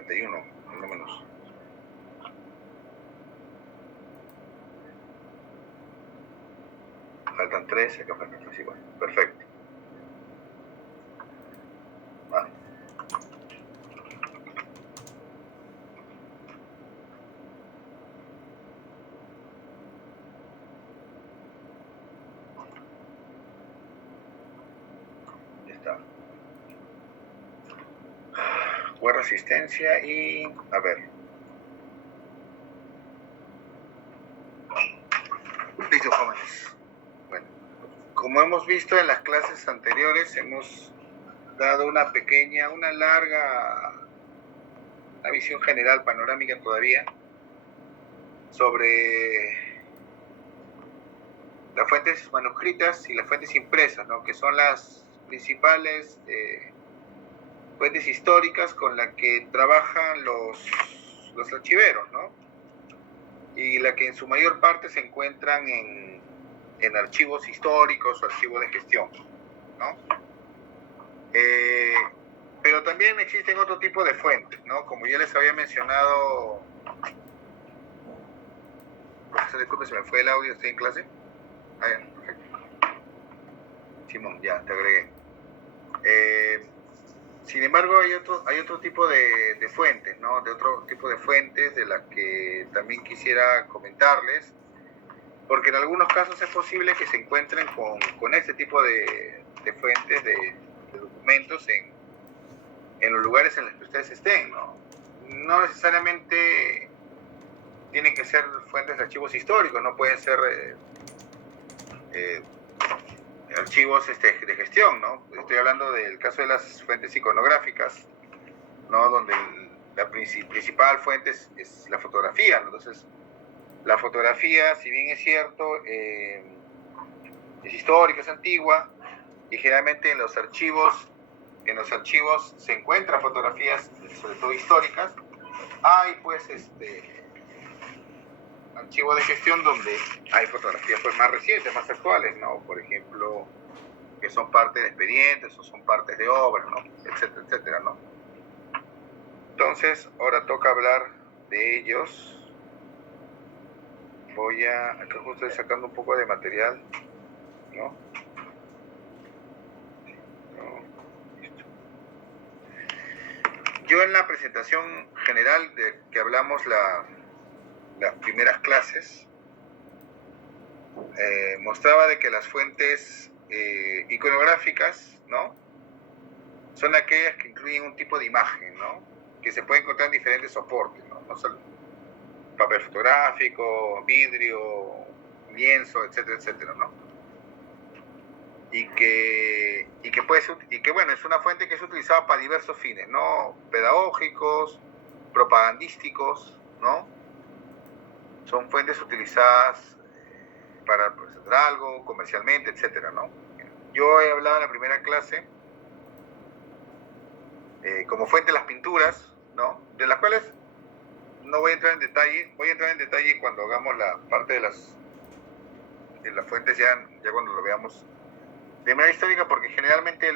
71, más o menos. Faltan 3, acá faltan 3 igual. Perfecto. Vale. Ya está. Web resistencia y... a ver. Listo, jóvenes. Bueno, como hemos visto en las clases anteriores, hemos dado una larga, una visión general, panorámica todavía, sobre las fuentes manuscritas y las fuentes impresas, ¿no? Que son las principales fuentes históricas con las que trabajan los archiveros, ¿no? Y la que en su mayor parte se encuentran en archivos históricos o archivos de gestión, ¿no? Pero también existen otro tipo de fuentes, ¿no? Como ya les había mencionado, profesor, disculpe, se me fue el audio, estoy en clase. Ah, ya, perfecto. Simón, ya, te agregué. Sin embargo, hay otro tipo de fuentes, ¿no? De otro tipo de fuentes de las que también quisiera comentarles, porque en algunos casos es posible que se encuentren con este tipo de fuentes, de documentos en los lugares en los que ustedes estén, ¿no? No necesariamente tienen que ser fuentes de archivos históricos, no pueden ser archivos de gestión, ¿no? Estoy hablando del caso de las fuentes iconográficas, ¿no? Donde la principal fuente es la fotografía, ¿no? Entonces, la fotografía, si bien es cierto, es histórica, es antigua, y generalmente en los archivos se encuentran fotografías, sobre todo históricas. Hay pues archivos de gestión donde hay fotografías pues más recientes, más actuales, ¿no? Por ejemplo, que son parte de expedientes o son partes de obras, ¿no? Etcétera, etcétera, ¿no? Entonces, ahora toca hablar de ellos. Acá justo estoy sacando un poco de material, ¿no? Listo. Yo en la presentación general de que hablamos las primeras clases, mostraba de que las fuentes iconográficas, ¿no? Son aquellas que incluyen un tipo de imagen, ¿no? Que se puede encontrar en diferentes soportes, ¿no? No solo papel fotográfico, vidrio, lienzo, etcétera, etcétera, ¿no? Y que bueno, es una fuente que es utilizada para diversos fines, ¿no? Pedagógicos, propagandísticos, ¿no? Son fuentes utilizadas para presentar algo, comercialmente, etcétera, ¿no? Yo he hablado en la primera clase como fuente las pinturas, ¿no? De las cuales no voy a entrar en detalle, voy a entrar en detalle cuando hagamos la parte de las fuentes, ya cuando lo veamos de manera histórica, porque generalmente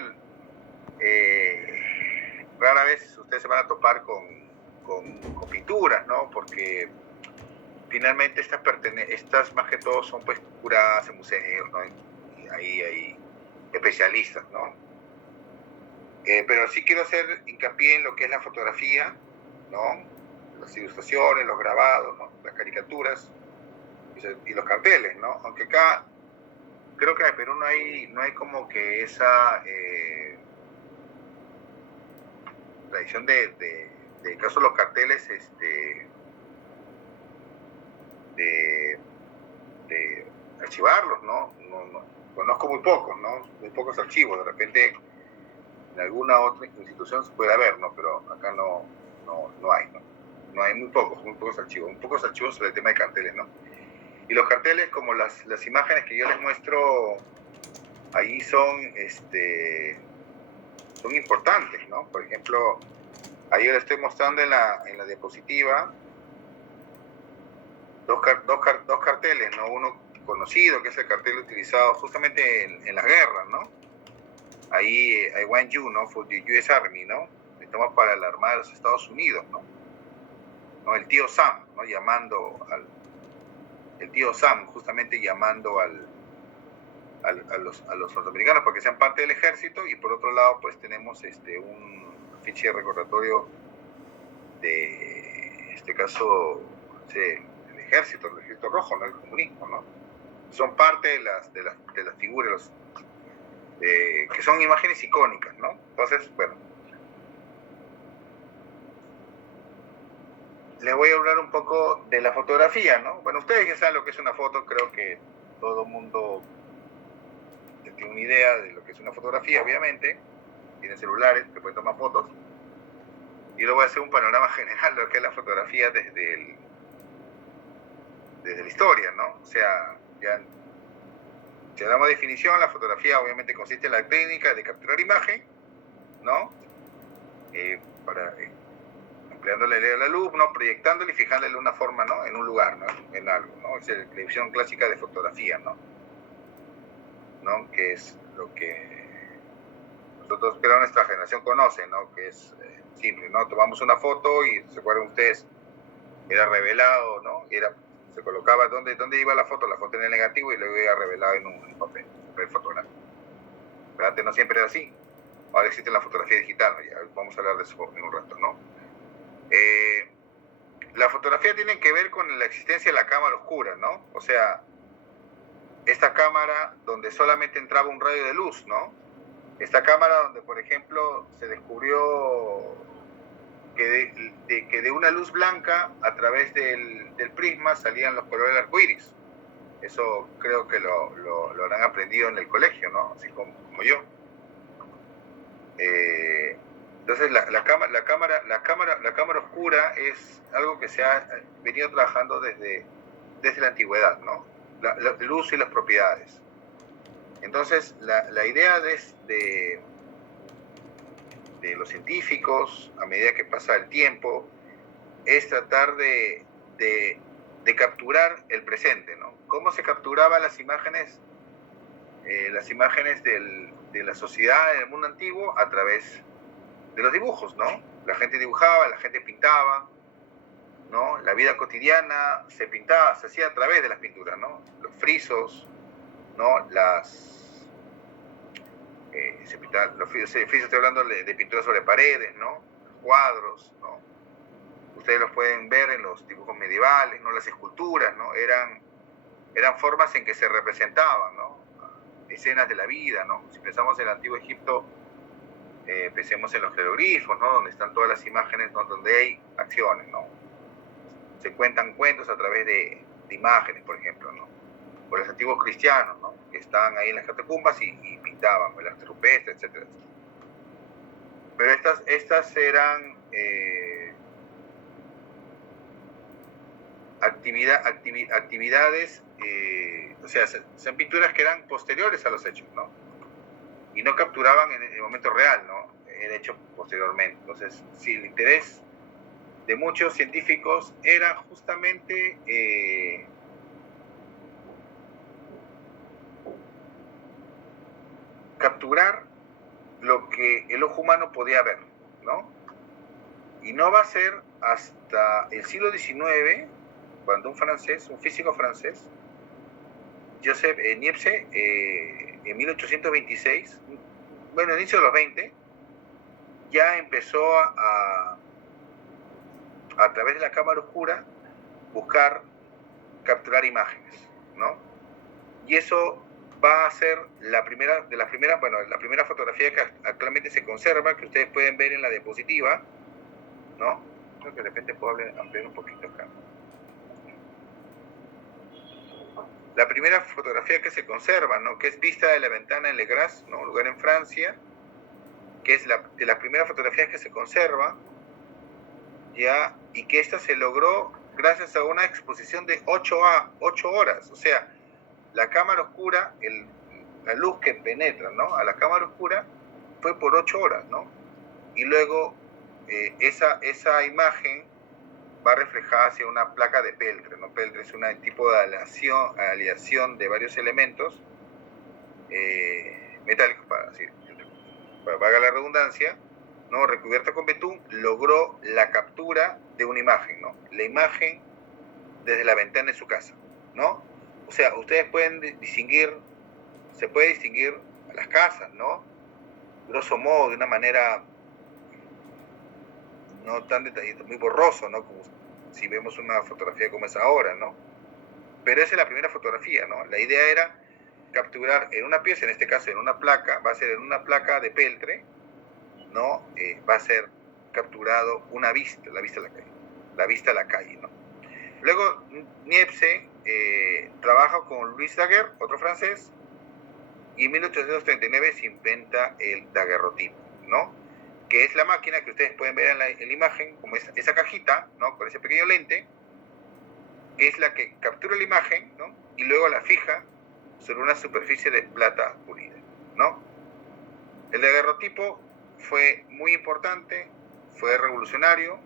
rara vez ustedes se van a topar con pinturas, ¿no? Porque finalmente estas más que todo son pues curadas en museos, ¿no? Y ahí hay especialistas, ¿no? Pero sí quiero hacer hincapié en lo que es la fotografía, ¿no? Las ilustraciones, los grabados, ¿no? Las caricaturas y los carteles, ¿no? Aunque acá creo que en el Perú no hay como que esa tradición de caso los carteles de archivarlos, ¿no? Conozco muy pocos, ¿no? Muy pocos archivos. De repente en alguna otra institución se puede haber, ¿no? Pero acá no hay, ¿no? No hay muy pocos archivos sobre el tema de carteles, ¿no? Y los carteles, como las imágenes que yo les muestro ahí son importantes, ¿no? Por ejemplo, ahí yo les estoy mostrando en la diapositiva dos carteles, ¿no? Uno conocido, que es el cartel utilizado justamente en las guerras, ¿no? Ahí I want you, ¿no? For the US Army, ¿no? estamos para la Armada de los Estados Unidos, ¿no? ¿No? El tío Sam, ¿no? El tío Sam justamente llamando a los norteamericanos para que sean parte del ejército, y por otro lado pues tenemos un afiche recordatorio de, en este caso, el ejército rojo, ¿no? El comunismo, ¿no? Son parte de las figuras que son imágenes icónicas, ¿no? Entonces, bueno, les voy a hablar un poco de la fotografía, ¿no? Bueno, ustedes ya saben lo que es una foto, creo que todo el mundo tiene una idea de lo que es una fotografía, obviamente. Tienen celulares que pueden tomar fotos. Y luego voy a hacer un panorama general de lo que es la fotografía desde la historia, ¿no? O sea, ya, si hablamos de definición, la fotografía obviamente consiste en la técnica de capturar imagen, ¿no? Empleándole la luz, ¿no? Proyectándole y fijándole una forma, ¿no? En un lugar, ¿no? En algo, ¿no? Es la definición clásica de fotografía, ¿no? Que es lo que nosotros, pero nuestra generación conoce, ¿no? Que es simple, ¿no? Tomamos una foto y, ¿se acuerdan ustedes? Era revelado, ¿no? Se colocaba dónde iba la foto en el negativo y luego iba revelado en un papel fotográfico. Pero antes no siempre era así. Ahora existe la fotografía digital, ¿no? Ya vamos a hablar de eso en un rato, ¿no? La fotografía tiene que ver con la existencia de la cámara oscura, ¿no? O sea, esta cámara donde solamente entraba un rayo de luz, ¿no? Esta cámara donde, por ejemplo, se descubrió que de una luz blanca a través del prisma salían los colores del arco iris. Eso creo que lo habrán aprendido en el colegio, ¿no? Así como yo. Entonces la cámara oscura es algo que se ha venido trabajando desde la antigüedad, ¿no? El uso y las propiedades. Entonces la idea de los científicos, a medida que pasa el tiempo, es tratar de capturar el presente, ¿no? ¿Cómo se capturaban las imágenes de la sociedad del mundo antiguo? A través de los dibujos, ¿no? La gente dibujaba, la gente pintaba, ¿no? La vida cotidiana se pintaba, se hacía a través de las pinturas, ¿no? Los frisos, ¿no? Los frisos, estoy hablando de pinturas sobre paredes, ¿no? Cuadros, ¿no? Ustedes los pueden ver en los dibujos medievales, ¿no? Las esculturas, ¿no? Eran formas en que se representaban, ¿no? Escenas de la vida, ¿no? Si pensamos en el Antiguo Egipto, pensemos en los jeroglifos, ¿no? Donde están todas las imágenes, ¿no? Donde hay acciones, ¿no? Se cuentan cuentos a través de imágenes, por ejemplo, ¿no? O los antiguos cristianos, ¿no? Que estaban ahí en las catacumbas y pintaban, ¿no? Las rupestres, etcétera. Pero estas eran actividades, o sea, son pinturas que eran posteriores a los hechos, ¿no? Y no capturaban en el momento real, ¿no? El hecho posteriormente. Entonces, sí, el interés de muchos científicos era justamente capturar lo que el ojo humano podía ver, ¿no? Y no va a ser hasta el siglo XIX, cuando un físico francés, Joseph Niepce, en 1826, bueno, inicio de los 20, ya empezó a través de la cámara oscura, capturar imágenes, ¿no? Y eso va a ser la primera fotografía que actualmente se conserva, que ustedes pueden ver en la diapositiva, ¿no? Creo que de repente puedo ampliar un poquito acá. La primera fotografía que se conserva, ¿no? Que es vista de la ventana en Le Gras, ¿no? Un lugar en Francia, que es de las primeras fotografías que se conserva, ¿ya? Y que esta se logró gracias a una exposición de 8 horas. O sea, la cámara oscura, la luz que penetra, ¿no? A la cámara oscura fue por 8 horas, ¿no? Y luego esa imagen va reflejada hacia una placa de peltre, ¿no? Peltre es un tipo de aleación de varios elementos metálicos, para valga la redundancia, ¿no? Recubierta con betún, logró la captura de una imagen, ¿no? La imagen desde la ventana de su casa, ¿no? O sea, ustedes pueden distinguir, se puede distinguir a las casas, ¿no? Grosso modo, de una manera no tan detallista, muy borroso, ¿no? Como si vemos una fotografía como es ahora, ¿no? Pero esa es la primera fotografía, ¿no? La idea era capturar en una pieza, en este caso en una placa, va a ser en una placa de peltre, ¿no? Va a ser capturado una vista, la vista a la calle, la vista a la calle, ¿no? Luego Niepce trabaja con Louis Daguerre, otro francés, y en 1839 se inventa el daguerrotipo, ¿no? Que es la máquina que ustedes pueden ver en la imagen, como esa cajita, ¿no? Con ese pequeño lente, que es la que captura la imagen, ¿no? Y luego la fija sobre una superficie de plata pulida, ¿no? El daguerrotipo fue muy importante, fue revolucionario,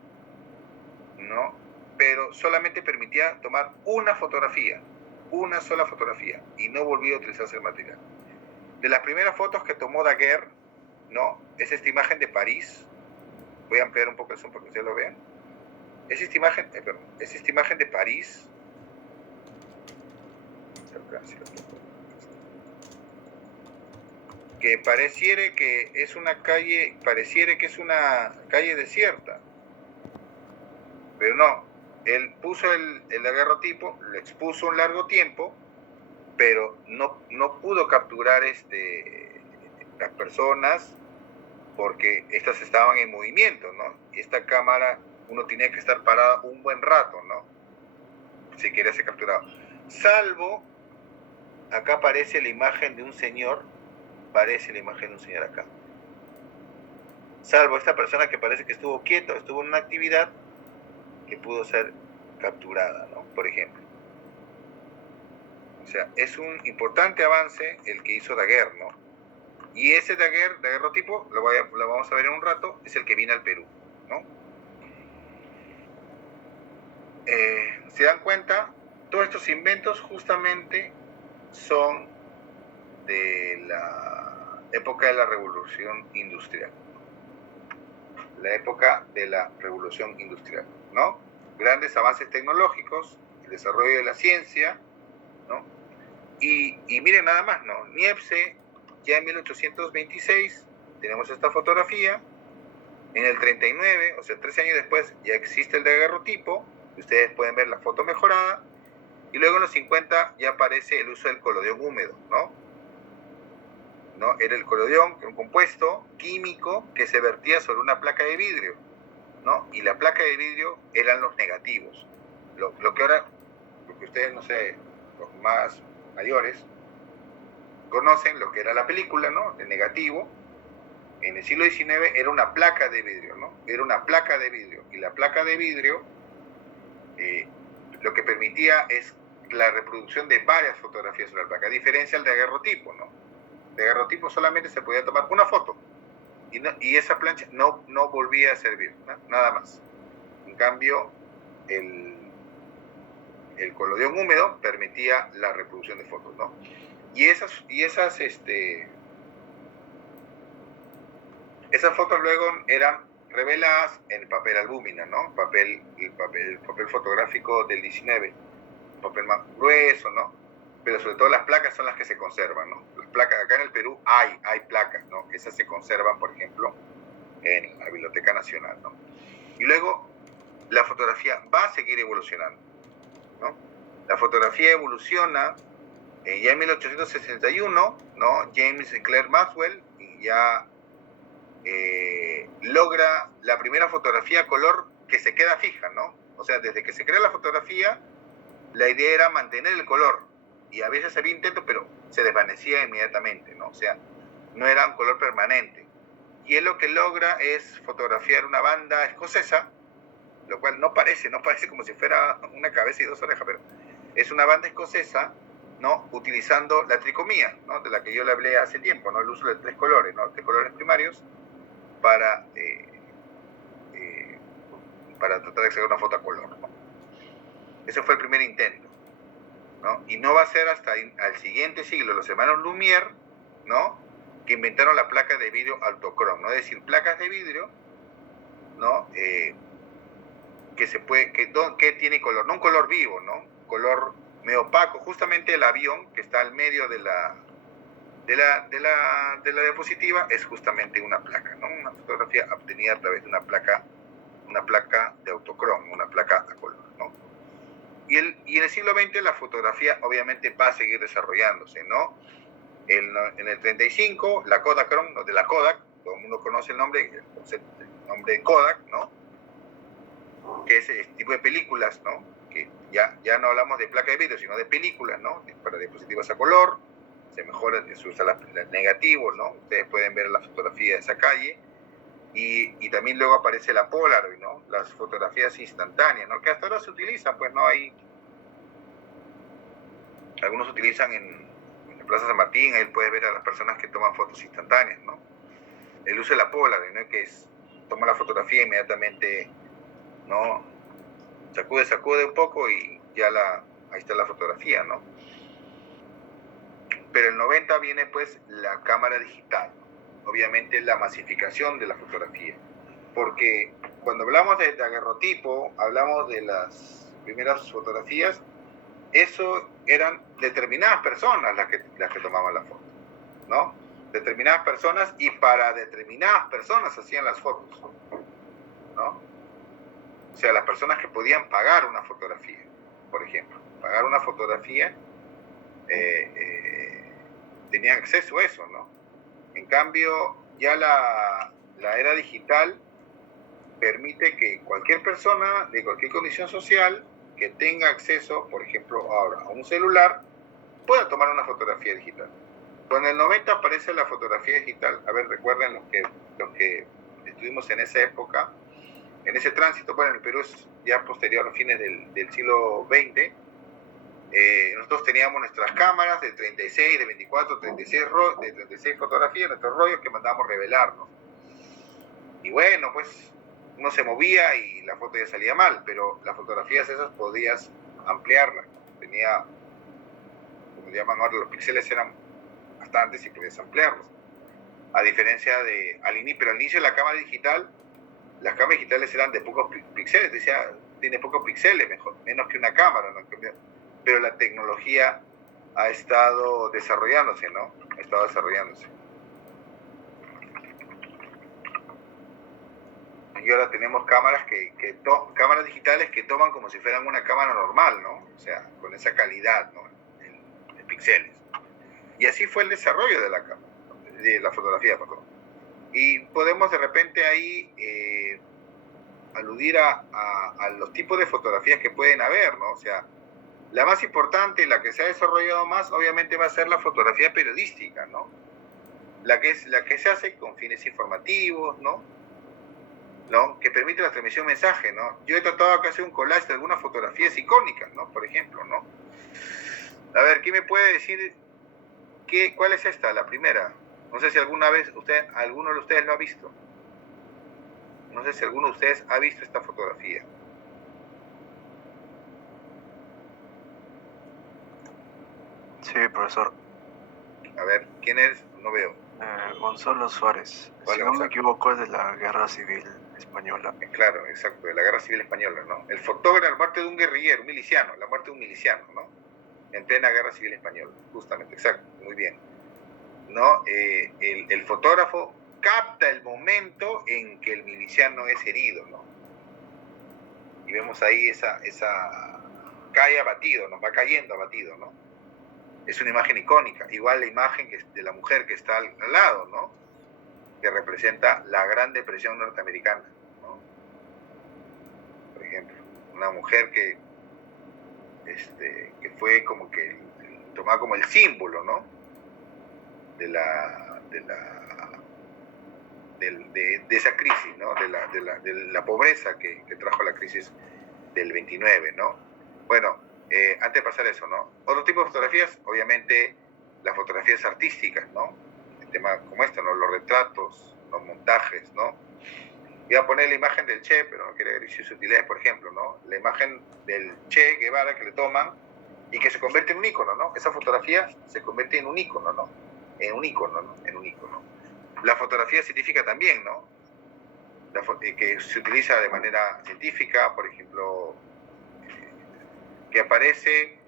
¿no? Pero solamente permitía tomar una fotografía, una sola fotografía, y no volvió a utilizarse el material. De las primeras fotos que tomó Daguerre, ¿no? Es esta imagen de París. Voy a ampliar un poco el zoom para que ustedes lo vean. Es esta imagen de París. Que pareciera que es una calle desierta. Pero no, él puso el daguerrotipo, lo expuso un largo tiempo, pero no pudo capturar las personas porque estas estaban en movimiento, ¿no? Y esta cámara, uno tenía que estar parada un buen rato, ¿no? Si quería ser capturado. Salvo, acá aparece la imagen de un señor, acá. Salvo esta persona que parece que estuvo quieto, estuvo en una actividad que pudo ser capturada, ¿no? Por ejemplo. O sea, es un importante avance el que hizo Daguerre, ¿no? Y ese daguerrotipo, lo vamos a ver en un rato, es el que viene al Perú, ¿no? ¿Se dan cuenta? Todos estos inventos justamente son de la época de la Revolución Industrial. La época de la Revolución Industrial, ¿no? Grandes avances tecnológicos, el desarrollo de la ciencia, ¿no? Y miren nada más, ¿no? Niepce, ya en 1826, tenemos esta fotografía. En el 39, o sea, 13 años después, ya existe el daguerrotipo. Ustedes pueden ver la foto mejorada. Y luego en los 50 ya aparece el uso del colodión húmedo, ¿no? Era el colodión, un compuesto químico que se vertía sobre una placa de vidrio, ¿no? Y la placa de vidrio eran los negativos. Lo que ahora, porque ustedes, no sé, los más mayores, conocen lo que era la película, ¿no? El negativo. En el siglo XIX era una placa de vidrio, ¿no? Era una placa de vidrio. Y la placa de vidrio lo que permitía es la reproducción de varias fotografías sobre la placa, a diferencia del daguerrotipo, ¿no? El daguerrotipo solamente se podía tomar una foto y esa plancha no volvía a servir, ¿no? Nada más. En cambio, el colodión húmedo permitía la reproducción de fotos, ¿no? Y esas fotos luego eran reveladas en papel albúmina, ¿no? El papel fotográfico del 19, papel más grueso, ¿no? Pero sobre todo las placas son las que se conservan, ¿no? Las placas, acá en el Perú hay placas, ¿no? Esas se conservan, por ejemplo, en la Biblioteca Nacional, ¿no? Y luego la fotografía va a seguir evolucionando, ¿no? La fotografía evoluciona ya en 1861, ¿no? James Clerk Maxwell ya logra la primera fotografía a color que se queda fija, ¿no? O sea, desde que se crea la fotografía, la idea era mantener el color, y a veces había intentos, pero se desvanecía inmediatamente, ¿no? O sea, no era un color permanente. Y él lo que logra es fotografiar una banda escocesa, lo cual no parece como si fuera una cabeza y dos orejas, pero es una banda escocesa, ¿no? Utilizando la tricomía, ¿no? De la que yo le hablé hace tiempo, ¿no? El uso de tres colores, ¿no? Tres colores primarios para tratar de sacar una foto a color, ¿no? Ese fue el primer intento, ¿no? Y no va a ser hasta al siguiente siglo, los hermanos Lumière, ¿no? que inventaron la placa de vidrio Altocrom, ¿no? Es decir, placas de vidrio, ¿no? Que tiene color, no un color vivo, ¿no? Color medio opaco. Justamente el avión que está al medio de la diapositiva es justamente una placa, ¿no? Una fotografía obtenida a través de una placa de autocrom, una placa a color, ¿no? Y en el siglo XX la fotografía obviamente va a seguir desarrollándose, ¿no? En el 35, la Kodachrome, de la Kodak, todo el mundo conoce el nombre de Kodak, ¿no? Que es ese tipo de películas, ¿no? Que ya no hablamos de placa de vidrio, sino de películas, ¿no? Para diapositivas a color, se mejora, se usa el negativo, ¿no? Ustedes pueden ver la fotografía de esa calle. Y también luego aparece la Polaroid, ¿no? Las fotografías instantáneas, ¿no? Que hasta ahora se utilizan, pues, ¿no? Algunos utilizan en Plaza San Martín, ahí puedes ver a las personas que toman fotos instantáneas, ¿no? El uso de la Polaroid, ¿no? Que es, toma la fotografía inmediatamente, ¿no? Sacude un poco y ya ahí está la fotografía, ¿no? Pero el 90 viene, pues, la cámara digital, ¿no? Obviamente la masificación de la fotografía, porque cuando hablamos de daguerrotipo, hablamos de las primeras fotografías, eso eran determinadas personas las que tomaban la foto, ¿no? Determinadas personas, y para determinadas personas hacían las fotos, ¿no? O sea, las personas que podían pagar una fotografía, por ejemplo, pagar una fotografía, tenían acceso a eso, ¿no? En cambio, ya la era digital permite que cualquier persona de cualquier condición social que tenga acceso, por ejemplo, ahora a un celular, pueda tomar una fotografía digital. Cuando en el 90 aparece la fotografía digital, a ver, recuerden los que estuvimos en esa época, en ese tránsito, bueno, en el Perú es ya posterior a los fines del siglo XX, nosotros teníamos nuestras cámaras de 36, de 24, 36, de 36 fotografías, nuestros rollos que mandábamos revelarnos. Y bueno, pues uno se movía y la foto ya salía mal, pero las fotografías esas podías ampliarlas. Tenía, como llaman ahora, los píxeles eran bastantes y podías ampliarlos. A diferencia pero al inicio de la cámara digital, las cámaras digitales eran de pocos píxeles, decía, tiene pocos píxeles, menos que una cámara, ¿no? Pero la tecnología ha estado desarrollándose, ¿no? Ha estado desarrollándose. Y ahora tenemos cámaras cámaras digitales que toman como si fueran una cámara normal, ¿no? O sea, con esa calidad, ¿no? De píxeles. Y así fue el desarrollo de la cámara, de la fotografía, perdón. Y podemos de repente ahí aludir a los tipos de fotografías que pueden haber, ¿no? O sea, la más importante, la que se ha desarrollado más, obviamente va a ser la fotografía periodística, ¿no? La que se hace con fines informativos, ¿no? Que permite la transmisión de mensaje, ¿no? Yo he tratado acá de hacer un collage de algunas fotografías icónicas, ¿no? Por ejemplo, ¿no? A ver, ¿quién me puede decir cuál es esta, la primera? No sé si alguna vez alguno de ustedes lo ha visto. No sé si alguno de ustedes ha visto esta fotografía. Sí, profesor. A ver, ¿quién es? No veo. Gonzalo Suárez. Vale, si no me equivoco, es de la Guerra Civil Española. Claro, exacto, de la Guerra Civil Española, ¿no? El fotógrafo, la muerte de un guerrillero, un miliciano, la muerte de un miliciano, ¿no? En plena Guerra Civil Española, justamente, exacto, muy bien. ¿No? El fotógrafo capta el momento en que el miliciano es herido, ¿no? Y vemos ahí cae abatido, ¿no? Va cayendo abatido, ¿no? Es una imagen icónica, igual la imagen de la mujer que está al lado, ¿no? Que representa la Gran Depresión norteamericana, ¿no? Por ejemplo, una mujer que fue como que tomada como el símbolo, ¿no? De esa crisis, ¿no? De la pobreza que trajo la crisis del 29, ¿no? Bueno, antes de pasar eso, ¿no? Otro tipo de fotografías, obviamente, las fotografías artísticas, ¿no? El tema como esto, ¿no? Los retratos, los montajes, ¿no? Iba a poner la imagen del Che, pero no quería decir sus utilidades, por ejemplo, ¿no? La imagen del Che Guevara que le toman y que se convierte en un ícono, ¿no? Esa fotografía se convierte en un ícono, ¿no? en un icono, ¿no? En un icono. La fotografía científica también, ¿no? Que se utiliza de manera científica, por ejemplo, que aparece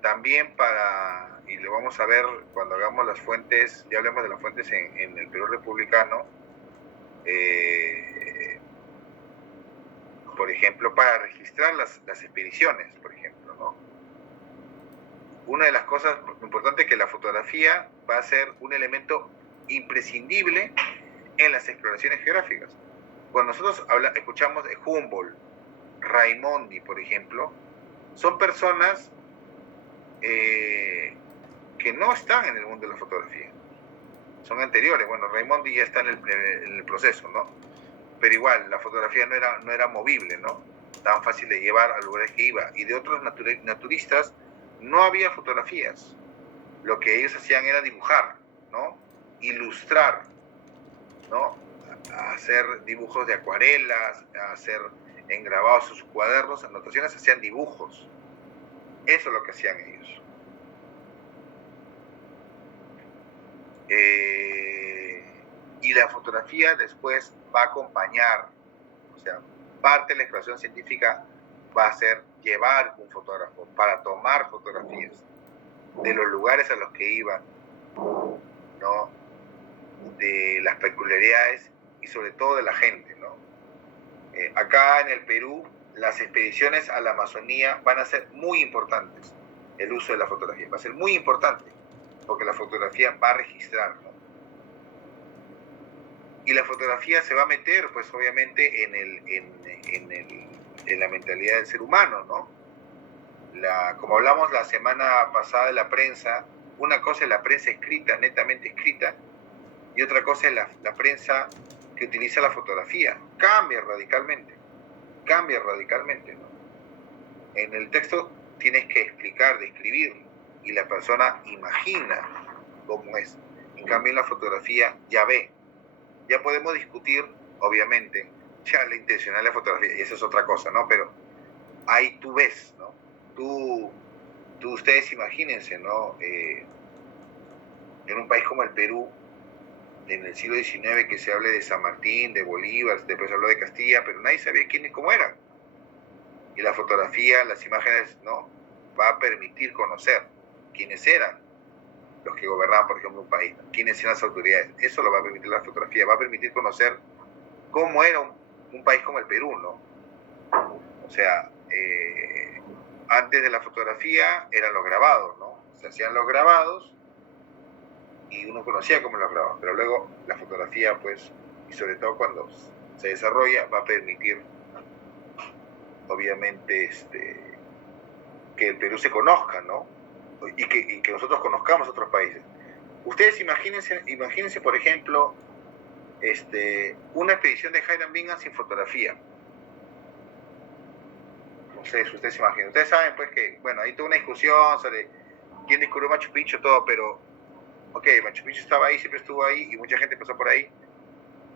también para, y lo vamos a ver cuando hagamos las fuentes, ya hablemos de las fuentes en el Perú republicano, por ejemplo, para registrar las expediciones, por ejemplo, ¿no? Una de las cosas importantes es que la fotografía va a ser un elemento imprescindible en las exploraciones geográficas. Cuando nosotros escuchamos de Humboldt, Raimondi, por ejemplo, son personas que no están en el mundo de la fotografía. Son anteriores. Bueno, Raimondi ya está en el proceso, ¿no? Pero igual, la fotografía no era movible, ¿no? Tan fácil de llevar a lugares que iba. Y de otros naturistas no había fotografías. Lo que ellos hacían era dibujar, ¿no? Ilustrar, ¿no? Hacer dibujos de acuarelas, hacer engravados sus cuadernos, anotaciones, hacían dibujos. Eso es lo que hacían ellos. Y la fotografía después va a acompañar, o sea, parte de la exploración científica va a ser llevar un fotógrafo para tomar fotografías de los lugares a los que iban, ¿no? De las peculiaridades y sobre todo de la gente, ¿no? Acá en el Perú, las expediciones a la Amazonía van a ser muy importantes. El uso de la fotografía va a ser muy importante, porque la fotografía va a registrar, ¿no? Y la fotografía se va a meter, pues obviamente, en la mentalidad del ser humano, ¿no? Como hablamos la semana pasada de la prensa, una cosa es la prensa escrita, netamente escrita, y otra cosa es la prensa que utiliza la fotografía. Cambia radicalmente, ¿no? En el texto tienes que explicar, describir, y la persona imagina cómo es. En cambio, en la fotografía ya ve. Ya podemos discutir, obviamente, ya la intencionalidad de la fotografía, y eso es otra cosa, ¿no? Pero ahí tú ves, ¿no? Ustedes imagínense, ¿no? En un país como el Perú, en el siglo XIX, que se hable de San Martín, de Bolívar, después se habló de Castilla, pero nadie sabía quiénes, cómo eran. Y la fotografía, las imágenes, ¿no? Va a permitir conocer quiénes eran los que gobernaban, por ejemplo, un país, quiénes eran las autoridades. Eso lo va a permitir la fotografía, va a permitir conocer cómo era un país como el Perú, ¿no? O sea, antes de la fotografía eran los grabados, ¿no? Se hacían los grabados y uno conocía cómo los grababan, pero luego la fotografía, pues, y sobre todo cuando se desarrolla, va a permitir, obviamente, que el Perú se conozca, ¿no? Y que nosotros conozcamos otros países. Ustedes imagínense, por ejemplo, una expedición de Hiram Bingham sin fotografía. No sé si ustedes se imaginan. Ustedes saben, pues, que, bueno, hay toda una discusión sobre quién descubrió Machu Picchu, todo, pero, ok, Machu Picchu estaba ahí, siempre estuvo ahí, y mucha gente pasó por ahí,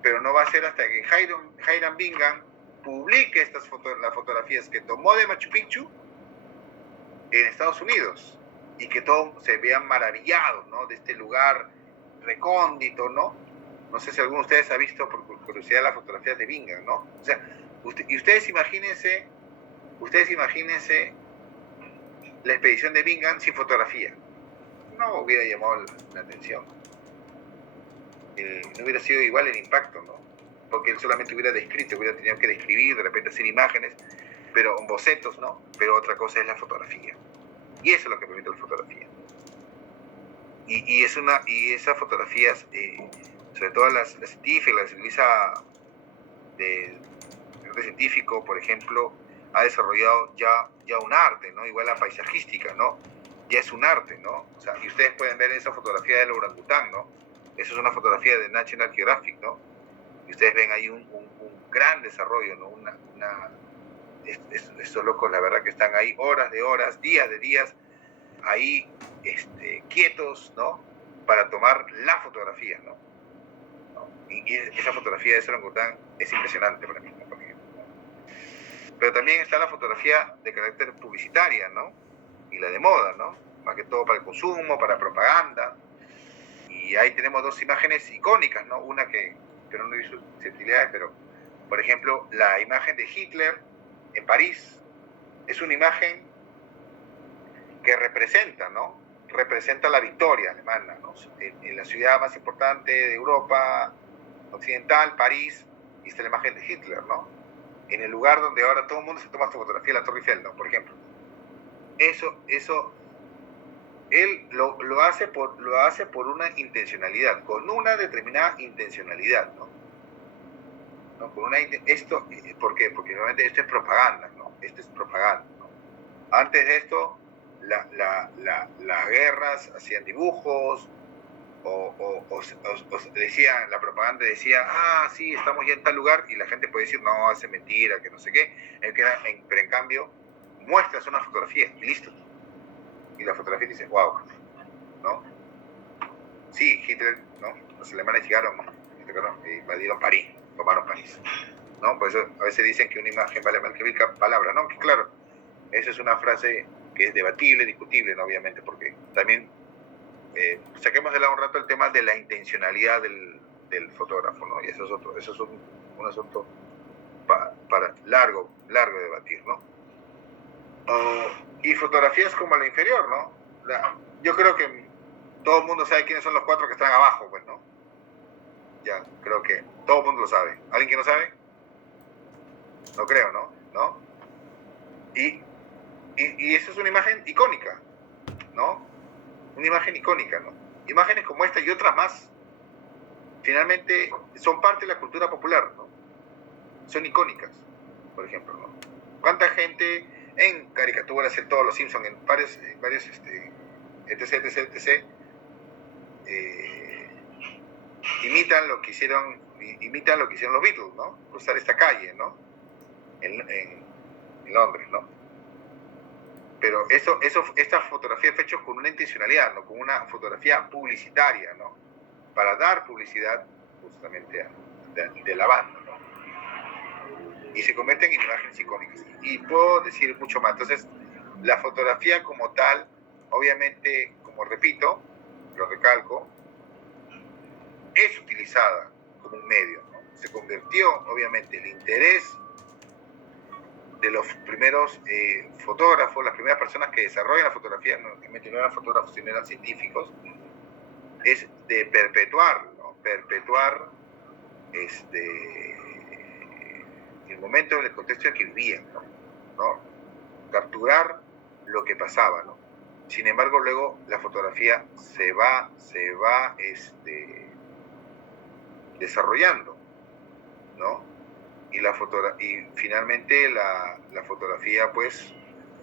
pero no va a ser hasta que Hiram Bingham publique las fotografías que tomó de Machu Picchu en Estados Unidos, y que todos se vean maravillados, ¿no? De este lugar recóndito, ¿no? No sé si alguno de ustedes ha visto por curiosidad las fotografías de Bingham, ¿no? O sea, ustedes imagínense la expedición de Bingham sin fotografía. No hubiera llamado la atención. No hubiera sido igual el impacto, ¿no? Porque él solamente hubiera descrito, hubiera tenido que describir, de repente hacer imágenes, pero bocetos, ¿no? Pero otra cosa es la fotografía. Y eso es lo que permite la fotografía. Y esas fotografías, sobre todo las científicas, las utiliza el científico, por ejemplo, ha desarrollado ya un arte, ¿no? Igual la paisajística, ¿no? Ya es un arte, ¿no? O sea, y ustedes pueden ver esa fotografía del orangután, ¿no? Esa es una fotografía de National Geographic, ¿no? Y ustedes ven ahí un gran desarrollo, ¿no? Estos locos, la verdad que están ahí horas de horas, días de días, ahí quietos, ¿no? Para tomar la fotografía, ¿no? Y esa fotografía de ese orangután es impresionante para mí, por ejemplo. Pero también está la fotografía de carácter publicitaria, ¿no? Y la de moda, ¿no? Más que todo para el consumo, para propaganda. Y y ahí tenemos dos imágenes icónicas, ¿no? Una que, pero no hizo susceptibilidades, pero, por ejemplo, la imagen de Hitler en París es una imagen que representa, ¿no? Representa la victoria alemana, ¿no? En la ciudad más importante de Europa occidental, París, y está la imagen de Hitler, ¿no? En el lugar donde ahora todo el mundo se toma su fotografía de la Torre Eiffel, ¿no? Por ejemplo. Eso él lo hace por una intencionalidad, con una determinada intencionalidad, ¿no? ¿No? ¿Por qué? Porque obviamente esto es propaganda, ¿no? Esto es propaganda, ¿no? Antes de esto, las guerras hacían dibujos, o decían, la propaganda decía, sí, estamos ya en tal lugar, y la gente puede decir, no, hace mentira, que no sé qué, pero en cambio, muestras una fotografía y listo. Y la fotografía dice, wow, ¿no? Sí, Hitler, ¿no? Los alemanes llegaron, invadieron París, tomaron París, ¿no? Por eso a veces dicen que una imagen vale más que mil palabras, ¿no? Que claro, esa es una frase que es debatible, discutible, ¿no? Obviamente, porque también saquemos de lado un rato el tema de la intencionalidad del fotógrafo, ¿no? Y eso es un asunto para largo debatir, ¿no? Y fotografías como la inferior, ¿no? Yo creo que todo el mundo sabe quiénes son los cuatro que están abajo, pues, ¿no? Ya, creo que todo el mundo lo sabe. ¿Alguien que no sabe? No creo, ¿no? ¿No? Y esa es una imagen icónica, ¿no? Una imagen icónica, ¿no? Imágenes como esta y otras más, finalmente son parte de la cultura popular, ¿no? Son icónicas, por ejemplo, ¿no? ¿Cuánta gente en caricaturas, en todos los Simpsons, en varios etc, imitan lo que hicieron los Beatles, ¿no? Cruzar esta calle, ¿no? En Londres, ¿no? Pero esta fotografía fue hecha con una intencionalidad, ¿no? Con una fotografía publicitaria, ¿no? Para dar publicidad justamente de la banda, ¿no? Y se convierten en imágenes icónicas. Y puedo decir mucho más. Entonces, la fotografía como tal, obviamente, como repito, lo recalco, es utilizada como un medio, ¿no? Se convirtió, obviamente, el interés de los primeros fotógrafos, las primeras personas que desarrollan la fotografía, no eran fotógrafos, sino eran científicos, es de perpetuar, ¿no? Perpetuar el momento, en el contexto en que vivían, ¿no? Capturar lo que pasaba, ¿no? Sin embargo, luego la fotografía se va desarrollando, ¿no? Y finalmente la fotografía, pues,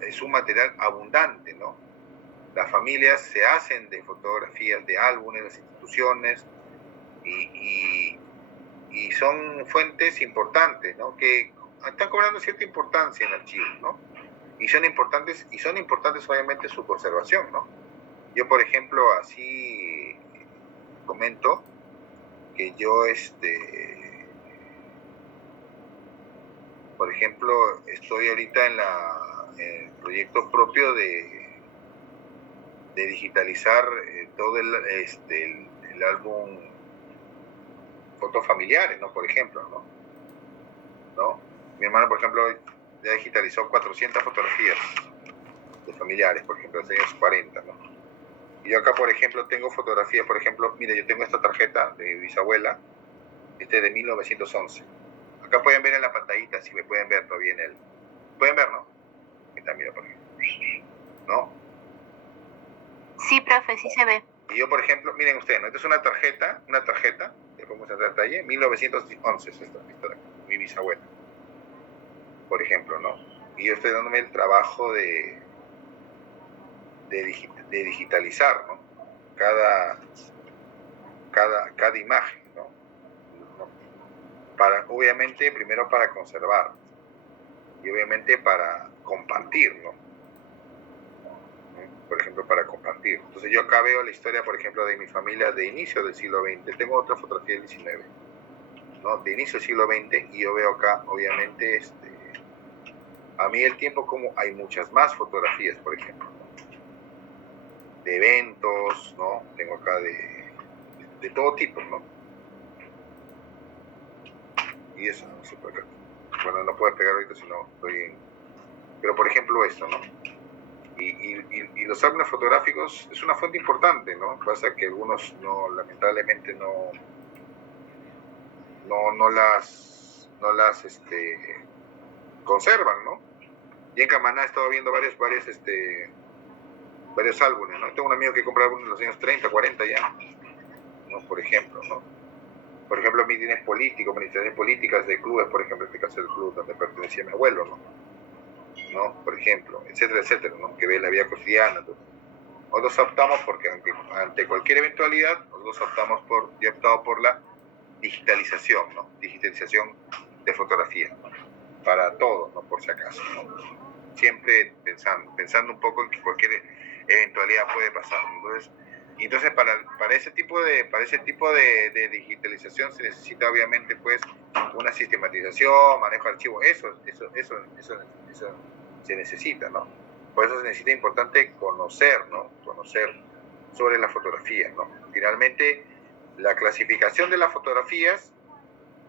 es un material abundante, ¿no? Las familias se hacen de fotografías, de álbumes, las instituciones, y son fuentes importantes, ¿no? Que están cobrando cierta importancia en archivos, ¿no? Y son importantes obviamente su conservación, ¿no? Yo, por ejemplo, así comento que yo, por ejemplo, estoy ahorita en el proyecto propio de digitalizar todo el álbum fotos familiares, ¿no? Por ejemplo, ¿no? Mi hermano, por ejemplo, ya digitalizó 400 fotografías de familiares, por ejemplo, de los años 40, ¿no? Y yo acá, por ejemplo, tengo fotografías, por ejemplo, mire, yo tengo esta tarjeta de mi bisabuela, de 1911. Acá pueden ver en la pantallita, si me pueden ver todavía en él. Pueden ver, ¿no? Está, mira, por ejemplo. ¿No? Sí, profe, sí se ve. Y yo, por ejemplo, miren ustedes, ¿no? Esta es una tarjeta, le podemos hacer detalle, 1911 es esta, mi bisabuela, por ejemplo, ¿no? Y yo estoy dándome el trabajo de digitalizar, ¿no? Cada imagen, ¿no? Obviamente, primero para conservar y obviamente para compartir, ¿no? Por ejemplo, para compartir. Entonces yo acá veo la historia, por ejemplo, de mi familia de inicio del siglo XX. Tengo otra fotografía del XIX, ¿no? De inicio del siglo XX, y yo veo acá, obviamente, a mí el tiempo como hay muchas más fotografías, por ejemplo, ¿no? De eventos, ¿no? Tengo acá de de todo tipo, ¿no? Y eso, ¿no? Super. Bueno, no puedo pegar ahorita si no estoy en... Pero por ejemplo esto, ¿no? Y los álbumes fotográficos es una fuente importante, ¿no? Pasa que algunos no, lamentablemente no las conservan, ¿no? Y en Camaná he estado viendo varios álbumes, ¿no? Tengo un amigo que compra álbumes de los años 30, 40 ya, ¿no? Por ejemplo, ¿no? Por ejemplo, mítines políticos, manifestaciones políticas de clubes, por ejemplo, en este caso el club donde pertenecía mi abuelo, ¿no? Por ejemplo, etcétera, etcétera, ¿no? Que ve la vida cotidiana. Entonces, nosotros optamos porque ante cualquier eventualidad, nosotros optamos por la digitalización, ¿no? Digitalización de fotografía, ¿no? Para todo, ¿no? Por si acaso, ¿no? Siempre pensando un poco en que cualquier eventualidad puede pasar. Entonces para ese tipo de digitalización se necesita obviamente pues una sistematización, manejo de archivos, eso se necesita, ¿no? Por eso se necesita importante conocer, ¿no? Conocer sobre la fotografía, ¿no? Finalmente, la clasificación de las fotografías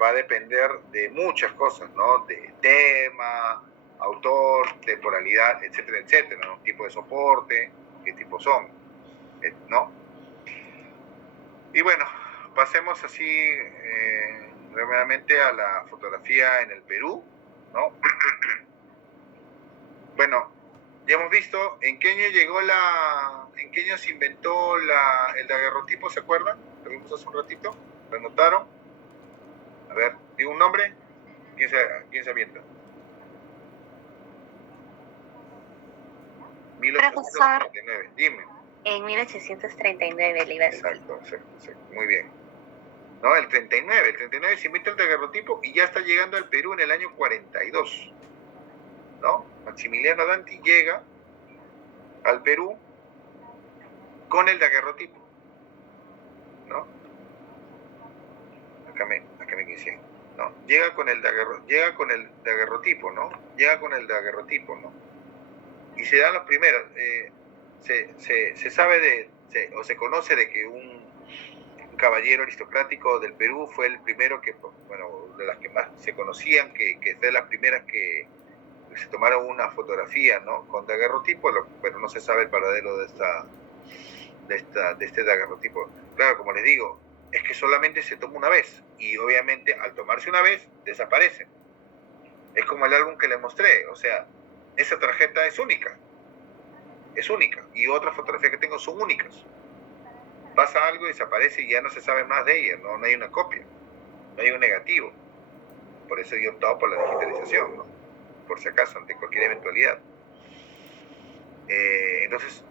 va a depender de muchas cosas, ¿no? De tema, autor, temporalidad, etcétera, etcétera, ¿no? Tipo de soporte, qué tipo son, ¿no? Y bueno, pasemos así brevemente a la fotografía en el Perú, ¿no? Bueno, ya hemos visto en qué año se inventó el daguerrotipo, ¿se acuerdan? Lo vimos hace un ratito, ¿lo notaron? A ver, digo un nombre, ¿quién se avienta? 1839, dime. En 1839 le iba a decir. Exacto, muy bien. No, el 39 se inventa el daguerrotipo y ya está llegando al Perú en el año 42, ¿no? Maximiliano Danti llega al Perú con el daguerrotipo, ¿no? Acá me quise, ¿no? Llega con el daguerrotipo, ¿no? Y se dan los primeros, se sabe o se conoce de que un caballero aristocrático del Perú fue el primero que, bueno, de las que más se conocían, que es de las primeras que se tomaron una fotografía, ¿no? Con daguerrotipo, pero no se sabe el paradero de este daguerrotipo. Claro, como les digo, es que solamente se toma una vez y obviamente al tomarse una vez desaparece. Es como el álbum que les mostré, o sea, esa tarjeta es única y otras fotografías que tengo son únicas. Pasa algo y desaparece y ya no se sabe más de ella, no hay una copia, no hay un negativo. Por eso yo he optado por la digitalización, ¿no? Por si acaso, ante cualquier eventualidad. Entonces,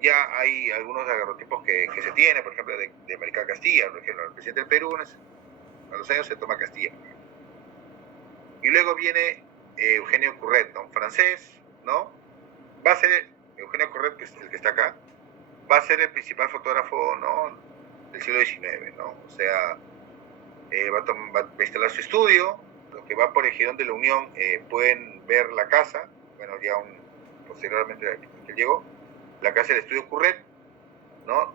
ya hay algunos daguerrotipos que se tienen, por ejemplo, de América Castilla, por ejemplo, el presidente del Perú, a los años se toma Castilla. Y luego viene Eugenio Curret, ¿no? Francés, ¿no? Va a ser Eugenio Curret, que es el que está acá, va a ser el principal fotógrafo, ¿no? Del siglo XIX, ¿no? O sea, va a instalar su estudio. Los que van por el Girón de la Unión pueden ver la casa, bueno, ya posteriormente que llegó, la casa del estudio Curret, ¿no?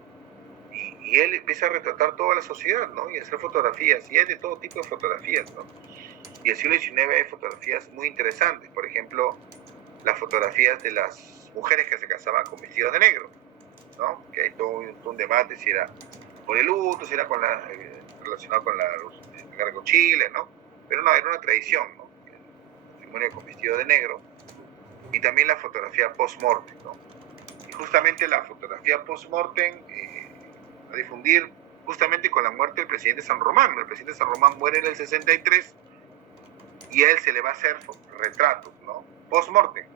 Y él empieza a retratar toda la sociedad, ¿no? Y hacer fotografías, y hay de todo tipo de fotografías, ¿no? Y el siglo XIX hay fotografías muy interesantes, por ejemplo, las fotografías de las mujeres que se casaban con vestidos de negro, ¿no? Que hay todo un debate si era por el luto, si era relacionado con la guerra con Chile, ¿no? Pero no, era una tradición, ¿no? El matrimonio con vestido de negro. Y también la fotografía post-mortem, ¿no? Y justamente la fotografía post-mortem a difundir justamente con la muerte del presidente San Román. El presidente San Román muere en el 63 y a él se le va a hacer retratos, ¿no? Post-mortem,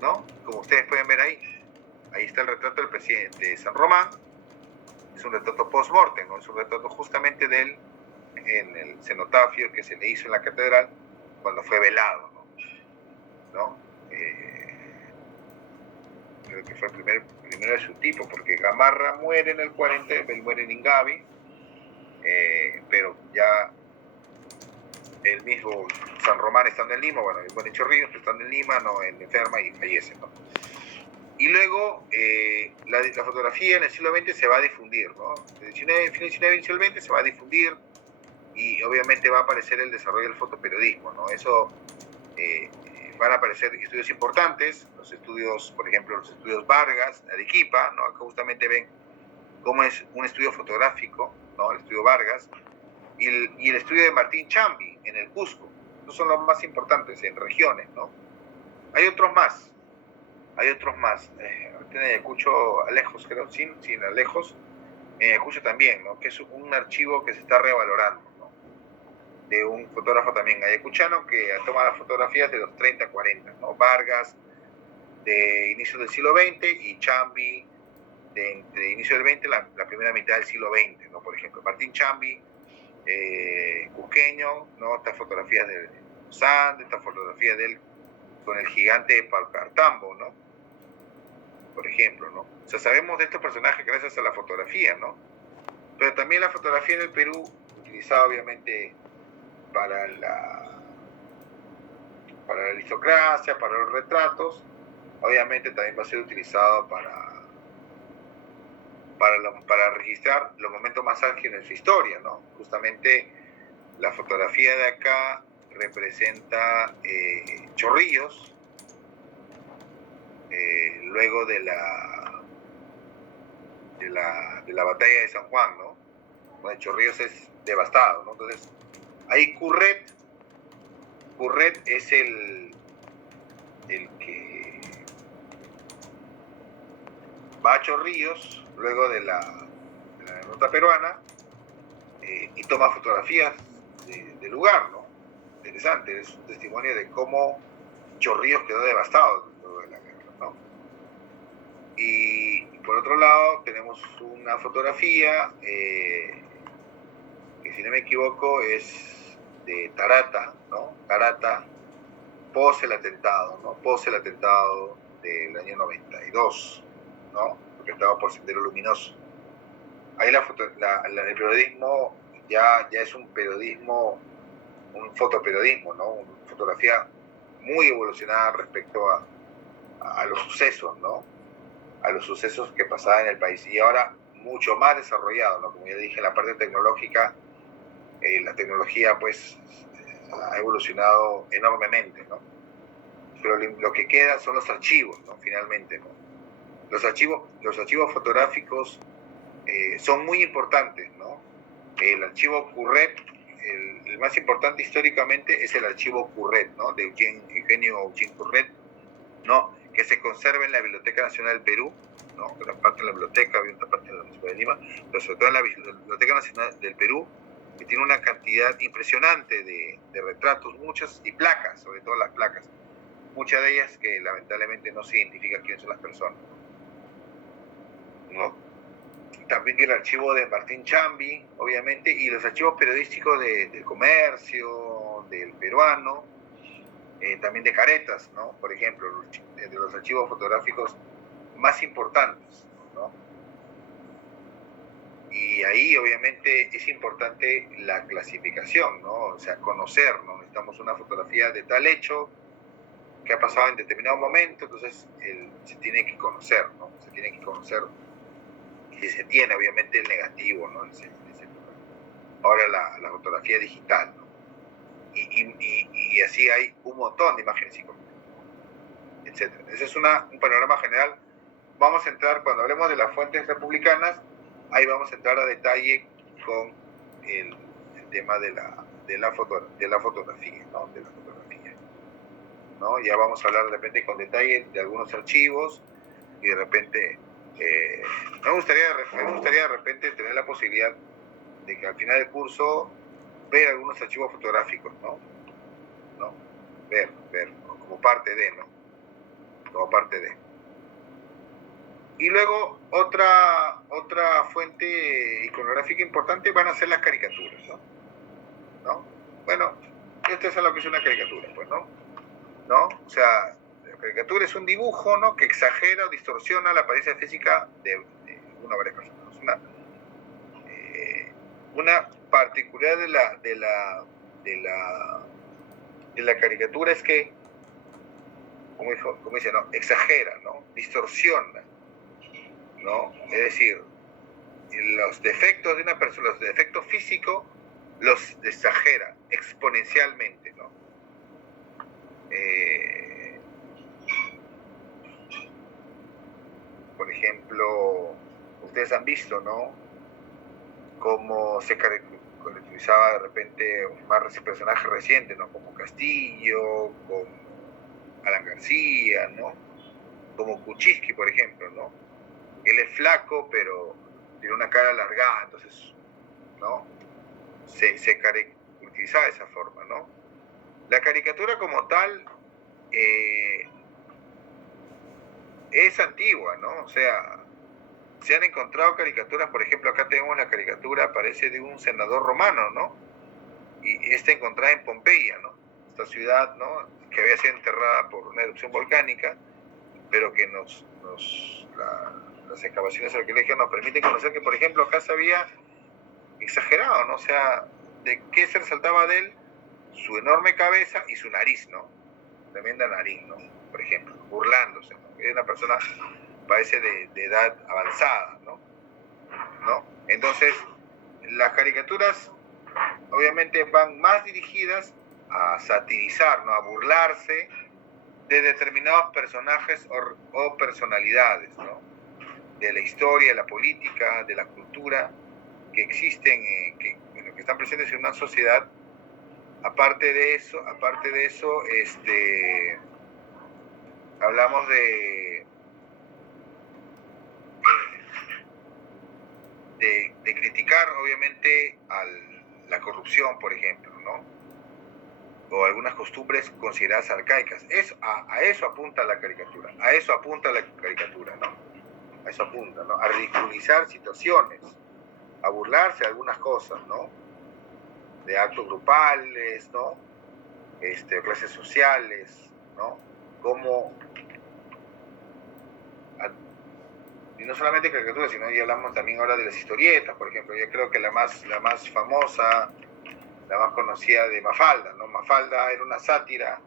¿no? Como ustedes pueden ver ahí. Ahí está el retrato del presidente San Román. Es un retrato post-mortem, ¿no? Es un retrato justamente de él en el cenotafio que se le hizo en la catedral cuando fue velado, ¿no? Creo que fue el primero de su tipo, porque Gamarra muere en el 40, él muere en Ingavi, pero ya el mismo San Román estando en Lima, bueno, el buen Chorrillos estando en Lima, no, enferma y fallece, ¿no? Y luego la fotografía en el siglo XX se va a difundir, ¿no? En el fin del siglo XIX y siglo XX se va a difundir y obviamente va a aparecer el desarrollo del fotoperiodismo, ¿no? Eso van a aparecer estudios importantes, los estudios, por ejemplo, los estudios Vargas, de Arequipa, ¿no? Acá justamente ven cómo es un estudio fotográfico, ¿no? El estudio Vargas, y el estudio de Martín Chambi en el Cusco. Estos son los más importantes en regiones, ¿no? Hay otros más. En Ayacucho, Alejos, creo, sin Alejos, en Ayacucho también, ¿no? Que es un archivo que se está revalorando, ¿no? De un fotógrafo también ayacuchano que toma las fotografías de los 30, 40, ¿no? Vargas, de inicio del siglo XX, y Chambi, de inicio del XX, la primera mitad del siglo XX, ¿no? Por ejemplo, Martín Chambi, cusqueño, ¿no? Estas fotografías de Sand, estas fotografías de él con el gigante de Palpartambo, ¿no? Por ejemplo, ¿no? O sea, sabemos de estos personajes gracias a la fotografía, ¿no? Pero también la fotografía en el Perú, utilizada obviamente para la aristocracia, para los retratos, obviamente también va a ser utilizado para registrar los momentos más álgidos en su historia, ¿no? Justamente la fotografía de acá representa Chorrillos, luego de la batalla de San Juan, ¿no? Donde Chorrillos es devastado, ¿no? Entonces, ahí Curret es el que va a Chorrillos luego de la derrota peruana y toma fotografías del lugar, ¿no? Interesante, es un testimonio de cómo Chorrillos quedó devastado luego de la guerra, ¿no? Y por otro lado tenemos una fotografía que, si no me equivoco, es de Tarata, ¿no? Tarata pos el atentado, ¿no? Pos el atentado del año 92, ¿no? Atentado por Sendero Luminoso. Ahí el periodismo ya es un periodismo, un fotoperiodismo, ¿no? Una fotografía muy evolucionada respecto a los sucesos, ¿no? A los sucesos que pasaban en el país. Y ahora mucho más desarrollado, ¿no? Como ya dije, en la parte tecnológica, la tecnología, pues, ha evolucionado enormemente, ¿no? Pero lo que queda son los archivos, ¿no? Finalmente, ¿no? Los archivos fotográficos son muy importantes, ¿no? El archivo Curret, el más importante históricamente es el archivo Curret, ¿no? De Eugenio Eugene Curret, ¿no? Que se conserva en la Biblioteca Nacional del Perú, ¿no? Gran parte en la biblioteca, había otra parte en la Municipalidad de Lima, pero sobre todo en la Biblioteca Nacional del Perú, que tiene una cantidad impresionante de retratos, muchas, y placas, sobre todo las placas, muchas de ellas que lamentablemente no se identifica quiénes son las personas, ¿no? También el archivo de Martín Chambi, obviamente, y los archivos periodísticos del Comercio, del Peruano, también de Caretas, ¿no? Por ejemplo, de los archivos fotográficos más importantes, ¿no? Y ahí obviamente es importante la clasificación, ¿no? O sea, conocer, ¿no? Necesitamos una fotografía de tal hecho que ha pasado en determinado momento, entonces se tiene que conocer, ¿no? Se tiene que conocer, y se tiene obviamente el negativo, ¿no? Ahora la fotografía digital, ¿no? Y así hay un montón de imágenes psicológicas, etc. Ese es un panorama general. Vamos a entrar, cuando hablemos de las fuentes republicanas, ahí vamos a entrar a detalle con el tema de la fotografía, ¿no? De la fotografía, ¿no? Ya vamos a hablar de repente con detalle de algunos archivos, y de repente me gustaría de repente tener la posibilidad de que al final del curso ver algunos archivos fotográficos, ¿no? Ver, ¿no? Como parte de, ¿no? Como parte de. Y luego otra fuente iconográfica importante van a ser las caricaturas, ¿no? Bueno, esto es lo que es una caricatura, pues, ¿no? O sea, la caricatura es un dibujo, ¿no? Que exagera o distorsiona la apariencia física de una o varias personas. Una particularidad de la caricatura es que como dice, ¿no? Exagera, ¿no? Distorsiona, ¿no? Es decir, los defectos de una persona, los defectos físicos, los exagera exponencialmente, ¿no? Por ejemplo, ustedes han visto, ¿no? Cómo se caracterizaba de repente más personajes recientes, ¿no? Como Castillo, como Alan García, ¿no? Como Kuczynski, por ejemplo, ¿no? Él es flaco, pero tiene una cara alargada, entonces, ¿no? Se caracterizaba de esa forma, ¿no? La caricatura como tal es antigua, ¿no? O sea, se han encontrado caricaturas, por ejemplo, acá tenemos la caricatura, parece de un senador romano, ¿no? Y está encontrada en Pompeya, ¿no? Esta ciudad, ¿no? Que había sido enterrada por una erupción volcánica, pero que las excavaciones arqueológicas nos permiten conocer que, por ejemplo, acá se había exagerado, ¿no? O sea, ¿de qué se resaltaba de él? Su enorme cabeza y su nariz, ¿no? Tremenda nariz, ¿no? Por ejemplo, burlándose, ¿no? Es una persona, parece de edad avanzada, ¿no? Entonces, las caricaturas obviamente van más dirigidas a satirizar, ¿no? A burlarse de determinados personajes o personalidades, ¿no? De la historia, de la política, de la cultura que existen, que están presentes en una sociedad. Aparte de eso, hablamos de criticar obviamente a la corrupción, por ejemplo, ¿no? O algunas costumbres consideradas arcaicas. A eso apunta la caricatura, ¿no? A eso apunta, ¿no? A ridiculizar situaciones, a burlarse de algunas cosas, ¿no? De actos grupales, ¿no? Clases sociales, ¿no? Y no solamente caricaturas, sino ya hablamos también ahora de las historietas, por ejemplo. Yo creo que la más famosa, la más conocida de Mafalda, ¿no? Mafalda era una sátira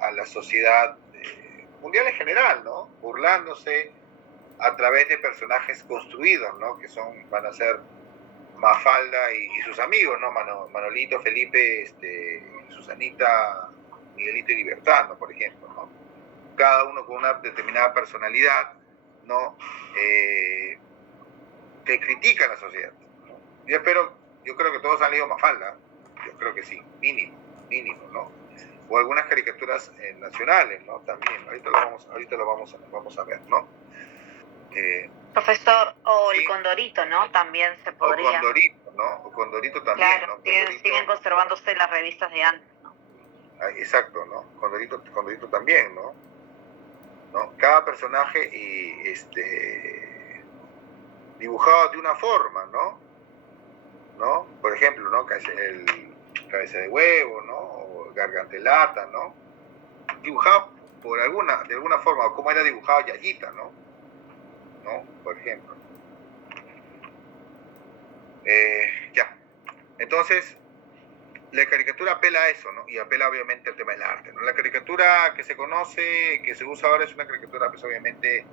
a la sociedad mundial en general, ¿no? Burlándose a través de personajes construidos, ¿no? Que van a ser Mafalda y sus amigos, ¿no? Manolito, Felipe, Susanita, Miguelito y Libertad, ¿no? Por ejemplo, ¿no? Cada uno con una determinada personalidad, ¿no? Que critica a la sociedad, ¿no? Yo creo que todos han leído Mafalda, yo creo que sí, mínimo, ¿no? O algunas caricaturas nacionales, ¿no? También, ahorita lo vamos a ver, ¿no? Profesor, o ¿sí? el Condorito, ¿no? También se podría. O Condorito, ¿no? O Condorito también, claro, ¿no? Condorito, siguen conservándose las revistas de antes, ¿no? Exacto, ¿no? Condorito también, ¿no? Cada personaje dibujado de una forma, ¿no? Por ejemplo, ¿no? Cabeza de huevo, ¿no? O garganta de lata, ¿no? Dibujado de alguna forma, o como era dibujado Yayita, ¿no? Por ejemplo. Ya. Entonces, la caricatura apela a eso, ¿no? Y apela obviamente al tema del arte, ¿no? La caricatura que se conoce, que se usa ahora, es una caricatura, pues obviamente,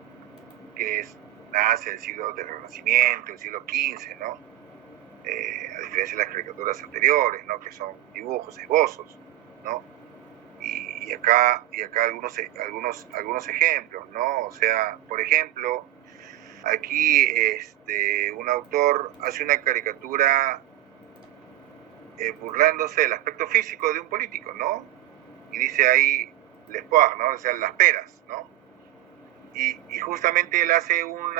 que nace del del Renacimiento, del siglo XV, ¿no? A diferencia de las caricaturas anteriores, ¿no? Que son dibujos, esbozos, ¿no? Y acá algunos ejemplos, ¿no? O sea, por ejemplo, aquí un autor hace una caricatura burlándose del aspecto físico de un político, ¿no? Y dice ahí les poires, ¿no? O sea, las peras, ¿no? Y justamente él hace un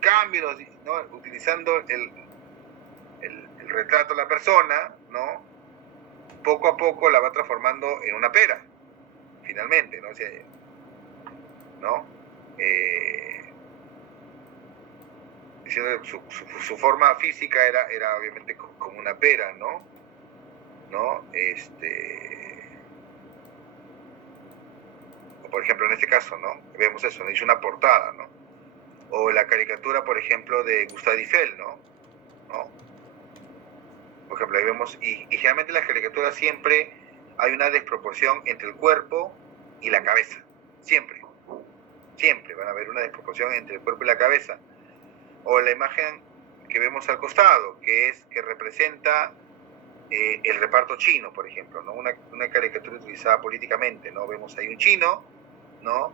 cambio, ¿no? Utilizando el retrato de la persona, ¿no? Poco a poco la va transformando en una pera, finalmente, ¿no? O sea, ¿no? Diciendo su forma física era obviamente como una pera, ¿no? Por ejemplo, en este caso, ¿no? Vemos eso, ¿no? Hizo una portada, ¿no? O la caricatura, por ejemplo, de Gustave Eiffel, ¿no? Por ejemplo, ahí vemos, y generalmente las caricaturas siempre hay una desproporción entre el cuerpo y la cabeza. Siempre. Siempre van a haber una desproporción entre el cuerpo y la cabeza. O la imagen que vemos al costado, que representa el reparto chino, por ejemplo, ¿no? Una caricatura utilizada políticamente, ¿no? Vemos ahí un chino, ¿no?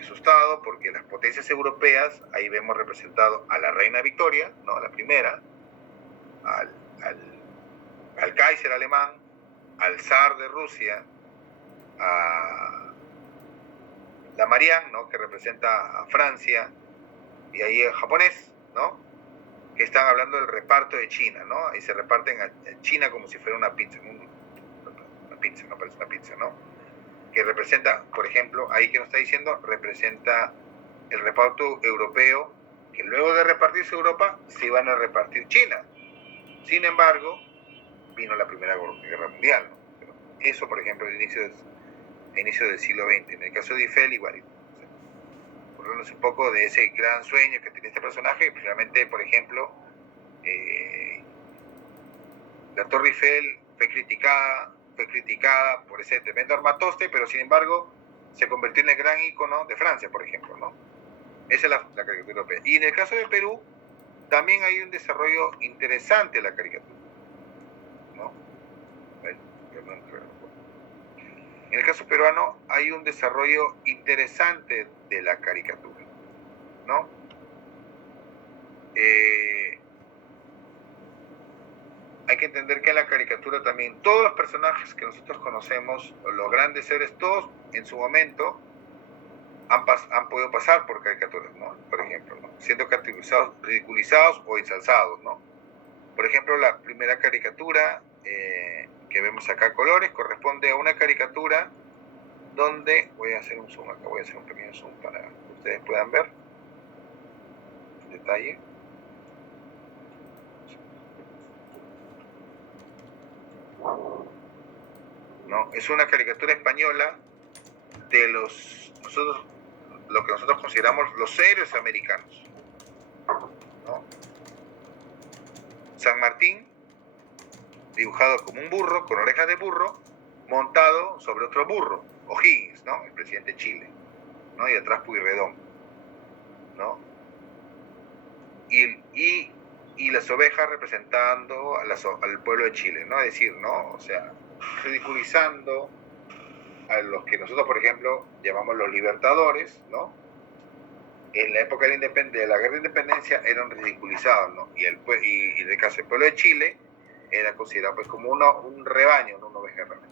Asustado porque las potencias europeas, ahí vemos representado a la reina Victoria, ¿no? La primera, al Kaiser alemán, al zar de Rusia, a la Marianne, ¿no? Que representa a Francia, y ahí el japonés, ¿no? Que están hablando del reparto de China, ¿no? Ahí se reparten a China como si fuera una pizza, no parece una pizza, ¿no? Que representa, por ejemplo, ahí que nos está diciendo, representa el reparto europeo, que luego de repartirse Europa, se iban a repartir China. Sin embargo, vino la Primera Guerra Mundial, ¿no? Pero eso, por ejemplo, el inicio del siglo XX. En el caso de Eiffel, igual. Burlarnos un poco de ese gran sueño que tenía este personaje, realmente, por ejemplo, la Torre Eiffel fue criticada por ese tremendo armatoste, pero sin embargo se convirtió en el gran ícono de Francia, por ejemplo, ¿no? Esa es la caricatura europea. Y en el caso de Perú, también hay un desarrollo interesante de la caricatura, ¿no? En el caso peruano hay un desarrollo interesante de la caricatura, ¿no? Hay que entender que en la caricatura también todos los personajes que nosotros conocemos, los grandes seres, todos en su momento han podido pasar por caricaturas, ¿no? Por ejemplo, ¿no? Siendo ridiculizados o ensalzados, ¿no? Por ejemplo, la primera caricatura que vemos acá a colores corresponde a una caricatura donde, voy a hacer un zoom acá, voy a hacer un pequeño zoom para que ustedes puedan ver el detalle. ¿No? Es una caricatura española de lo que nosotros consideramos los héroes americanos, ¿no? San Martín, dibujado como un burro, con orejas de burro, montado sobre otro burro, O'Higgins, ¿no? El presidente de Chile, ¿no? Y atrás Pueyrredón, ¿no? Y las ovejas representando al pueblo de Chile, ¿no? Es decir, ¿no? O sea, ridiculizando a los que nosotros, por ejemplo, llamamos los libertadores, ¿no? En la época de la guerra de independencia eran ridiculizados, ¿no? Y en el caso del pueblo de Chile era considerado pues como un rebaño, no una oveja realmente.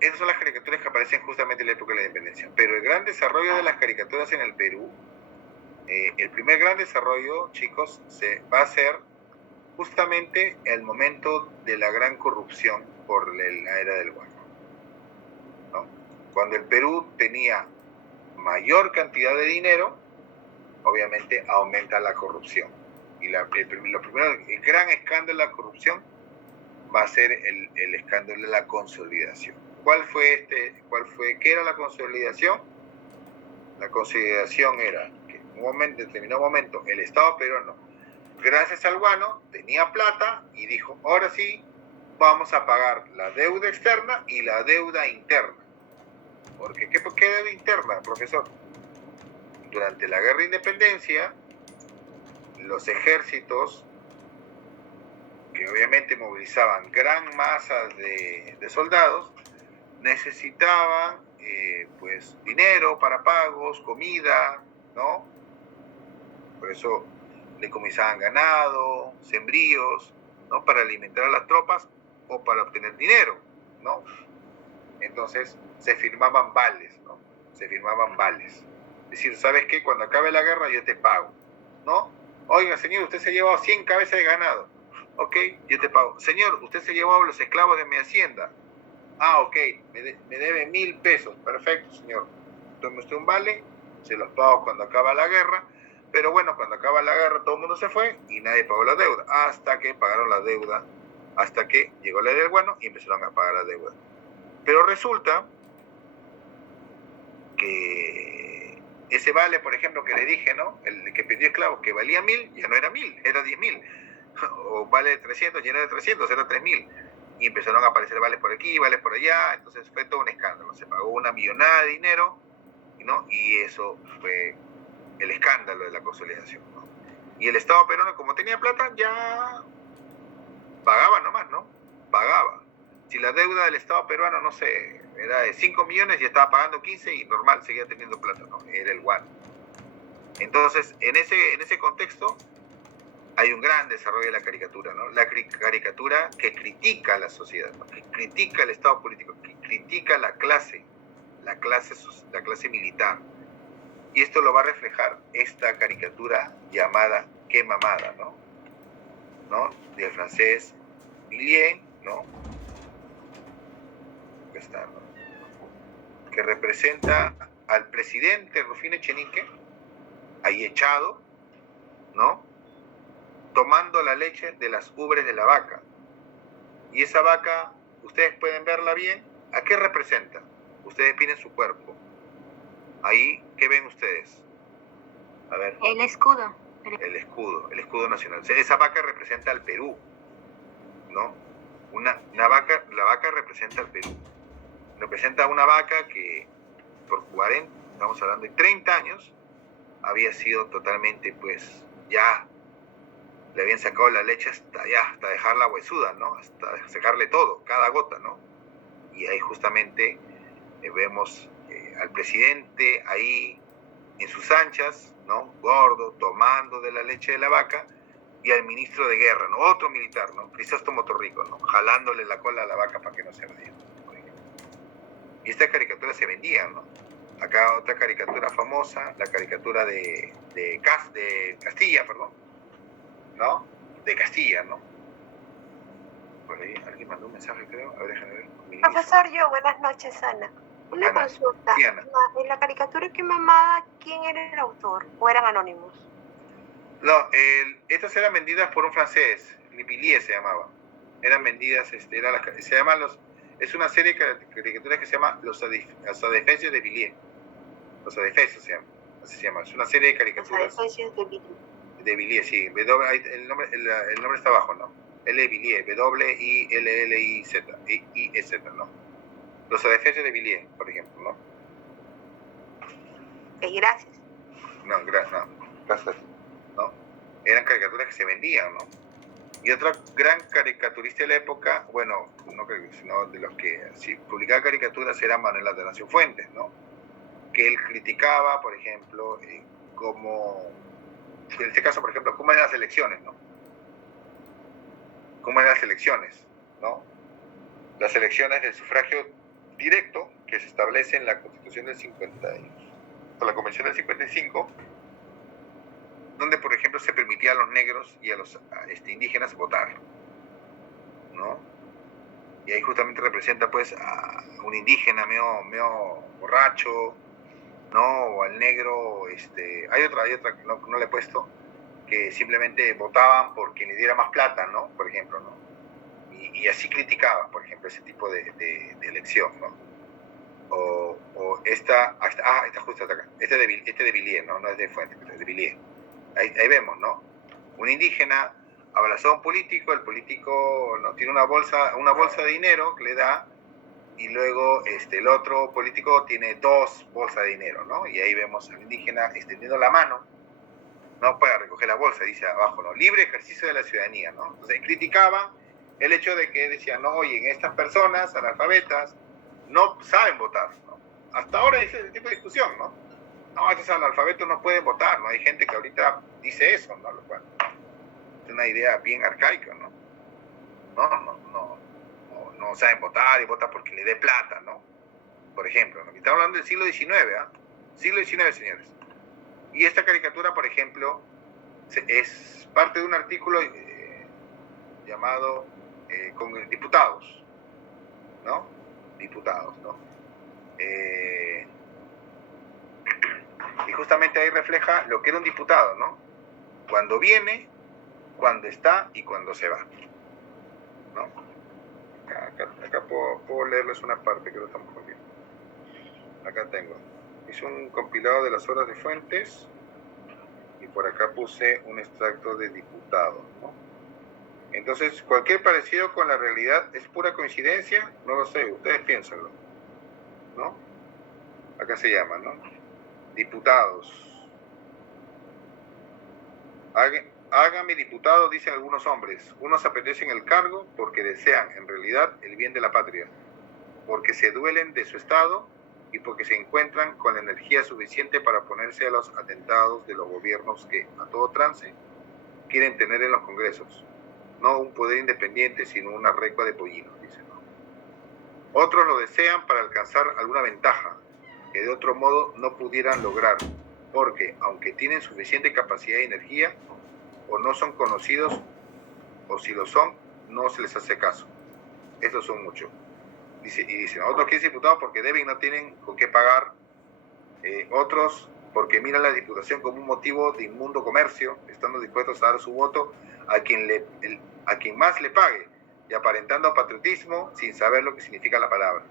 Esas son las caricaturas que aparecen justamente en la época de la independencia. Pero el gran desarrollo de las caricaturas en el Perú, el primer gran desarrollo, chicos, va a ser justamente el momento de la gran corrupción por la era del Guano, ¿no? Cuando el Perú tenía mayor cantidad de dinero, obviamente aumenta la corrupción. Y el gran escándalo de la corrupción va a ser el escándalo de la consolidación. ¿Qué era la consolidación? La consolidación era que en determinado momento, el Estado peruano, gracias al guano, tenía plata y dijo, ahora sí, vamos a pagar la deuda externa y la deuda interna. Porque ¿qué deuda interna, profesor? Durante la guerra de independencia, los ejércitos, que obviamente movilizaban gran masa de soldados, necesitaban pues dinero para pagos, comida, ¿no? Por eso decomisaban ganado, sembríos, ¿no? Para alimentar a las tropas o para obtener dinero, ¿no? Entonces se firmaban vales, ¿no? Se firmaban vales. Es decir, ¿sabes qué? Cuando acabe la guerra yo te pago, ¿no? Oiga, señor, usted se ha llevado 100 cabezas de ganado. Ok, yo te pago. Señor, usted se ha llevado los esclavos de mi hacienda. Ah, ok, me debe 1,000 pesos. Perfecto, señor. Tome usted un vale, se los pago cuando acaba la guerra. Pero bueno, cuando acaba la guerra todo el mundo se fue y nadie pagó la deuda. Hasta que pagaron la deuda, hasta que llegó la ley del guano y empezaron a pagar la deuda. Pero resulta que ese vale, por ejemplo, que le dije, ¿no? El que pidió esclavos, que valía 1,000, ya no era 1,000, era 10,000. O vale 300, ya no era 300, era 3,000. y empezaron a aparecer vales por aquí, vales por allá, entonces fue todo un escándalo, se pagó una millonada de dinero, ¿no? Y eso fue el escándalo de la consolidación, ¿no? Y el Estado peruano, como tenía plata, ya pagaba nomás, ¿no? Pagaba. Si la deuda del Estado peruano, no sé, era de 5 millones y estaba pagando 15 y normal, seguía teniendo plata, ¿no? Era el guan. Entonces, en ese contexto, hay un gran desarrollo de la caricatura, ¿no? La caricatura que critica a la sociedad, ¿no? Que critica el Estado político, que critica la clase militar. Y esto lo va a reflejar esta caricatura llamada Qué mamada, ¿no? Del francés Villiers, ¿no? Aquí está, ¿no? Que representa al presidente Rufino Echenique, ahí echado, ¿no? Tomando la leche de las ubres de la vaca. Y esa vaca, ustedes pueden verla bien. ¿A qué representa? Ustedes piden su cuerpo. Ahí, ¿qué ven ustedes? A ver. El escudo. El escudo nacional. O sea, esa vaca representa al Perú, ¿no? La vaca representa al Perú. Representa una vaca que por 40, estamos hablando de 30 años, había sido totalmente, pues, ya le habían sacado la leche hasta dejarla huesuda, ¿no? Hasta sacarle todo, cada gota, ¿no? Y ahí justamente vemos al presidente ahí en sus anchas, ¿no? Gordo, tomando de la leche de la vaca, y al ministro de guerra, ¿no? Otro militar, ¿no? Crisóstomo Torrico, ¿no? Jalándole la cola a la vaca para que no se vaya. Y esta caricatura se vendía, ¿no? Acá otra caricatura famosa, la caricatura de Castilla, perdón, ¿no? De Castilla, ¿no? Por ahí alguien mandó un mensaje, creo. A ver, déjame ver. Profesor, buenas noches, Ana. Una Ana, consulta. sí, Ana. En la caricatura que mamada, ¿quién era el autor? ¿O eran anónimos? No, estas eran vendidas por un francés, Villiers se llamaba. Eran vendidas, es una serie de caricaturas que se llama Los Adefesios de Villiers. Los Adefesios se llama, así se llama. Es una serie de caricaturas. Los Adefesios de Villiers. De Villiers, sí. El nombre está abajo, ¿no? L. Villiers, W-I-L-L-I-Z, I-E-Z, ¿no? Los Adefesios de Villiers, por ejemplo, ¿no? Ok, gracias. No, gracias. ¿No? Eran caricaturas que se vendían, ¿no? Y otro gran caricaturista de la época, bueno, no creo, sino de los que sí, publicaba caricaturas, era Manuel Atanasio Fuentes, ¿no? Que él criticaba, por ejemplo, como, en este caso, por ejemplo, cómo eran las elecciones, ¿no? Cómo eran las elecciones, ¿no? Las elecciones del sufragio directo que se establece en la Constitución del 50, por la Convención del 55, donde, por ejemplo, se permitía a los negros y a los indígenas votar, ¿no? Y ahí justamente representa, pues, a un indígena medio borracho, ¿no? O al negro, hay otra que no le he puesto, que simplemente votaban por quien le diera más plata, ¿no? Por ejemplo, ¿no? Y así criticaban, por ejemplo, ese tipo de elección, ¿no? O esta justo acá, este de Villiers, ¿no? No es de Fuentes, es de Villiers. Ahí vemos, ¿no? Un indígena abrazó a un político, el político no tiene una bolsa de dinero que le da, y luego el otro político tiene 2 bolsas de dinero, ¿no? Y ahí vemos al indígena extendiendo la mano, ¿no? Para recoger la bolsa, dice abajo, ¿no? Libre ejercicio de la ciudadanía, ¿no? Entonces criticaba el hecho de que decían, no, oye, estas personas analfabetas no saben votar, ¿no? Hasta ahora es ese tipo de discusión, ¿no? No, estos analfabetos no pueden votar, ¿no? Hay gente que ahorita dice eso, ¿no? Lo cual es una idea bien arcaica, ¿no? No saben votar y votan porque le dé plata, ¿no? Por ejemplo, ¿no? Estamos hablando del siglo XIX, ¿ah? Siglo XIX, señores. Y esta caricatura, por ejemplo, es parte de un artículo llamado con diputados, ¿no? Diputados, ¿no? Y justamente ahí refleja lo que era un diputado, ¿no? Cuando viene, cuando está y cuando se va, ¿no? Acá puedo leerles una parte que lo estamos poniendo. Acá tengo. Hice un compilado de las obras de Fuentes y por acá puse un extracto de diputado, ¿no? Entonces, cualquier parecido con la realidad es pura coincidencia, no lo sé, ustedes piénsenlo, ¿no? Acá se llama, ¿no? Diputados. Hágame diputado, dicen algunos hombres. Unos apetecen el cargo porque desean, en realidad, el bien de la patria, porque se duelen de su estado y porque se encuentran con la energía suficiente para oponerse a los atentados de los gobiernos que, a todo trance, quieren tener en los congresos. No un poder independiente, sino una recua de pollinos, dicen, ¿no? Otros lo desean para alcanzar alguna ventaja que de otro modo no pudieran lograr, porque aunque tienen suficiente capacidad y energía, o no son conocidos, o si lo son, no se les hace caso. Estos son muchos. Dicen, otros quieren ser diputados porque deben y no tienen con qué pagar. Otros porque miran la diputación como un motivo de inmundo comercio, estando dispuestos a dar su voto a quien más le pague, y aparentando patriotismo sin saber lo que significa la palabra.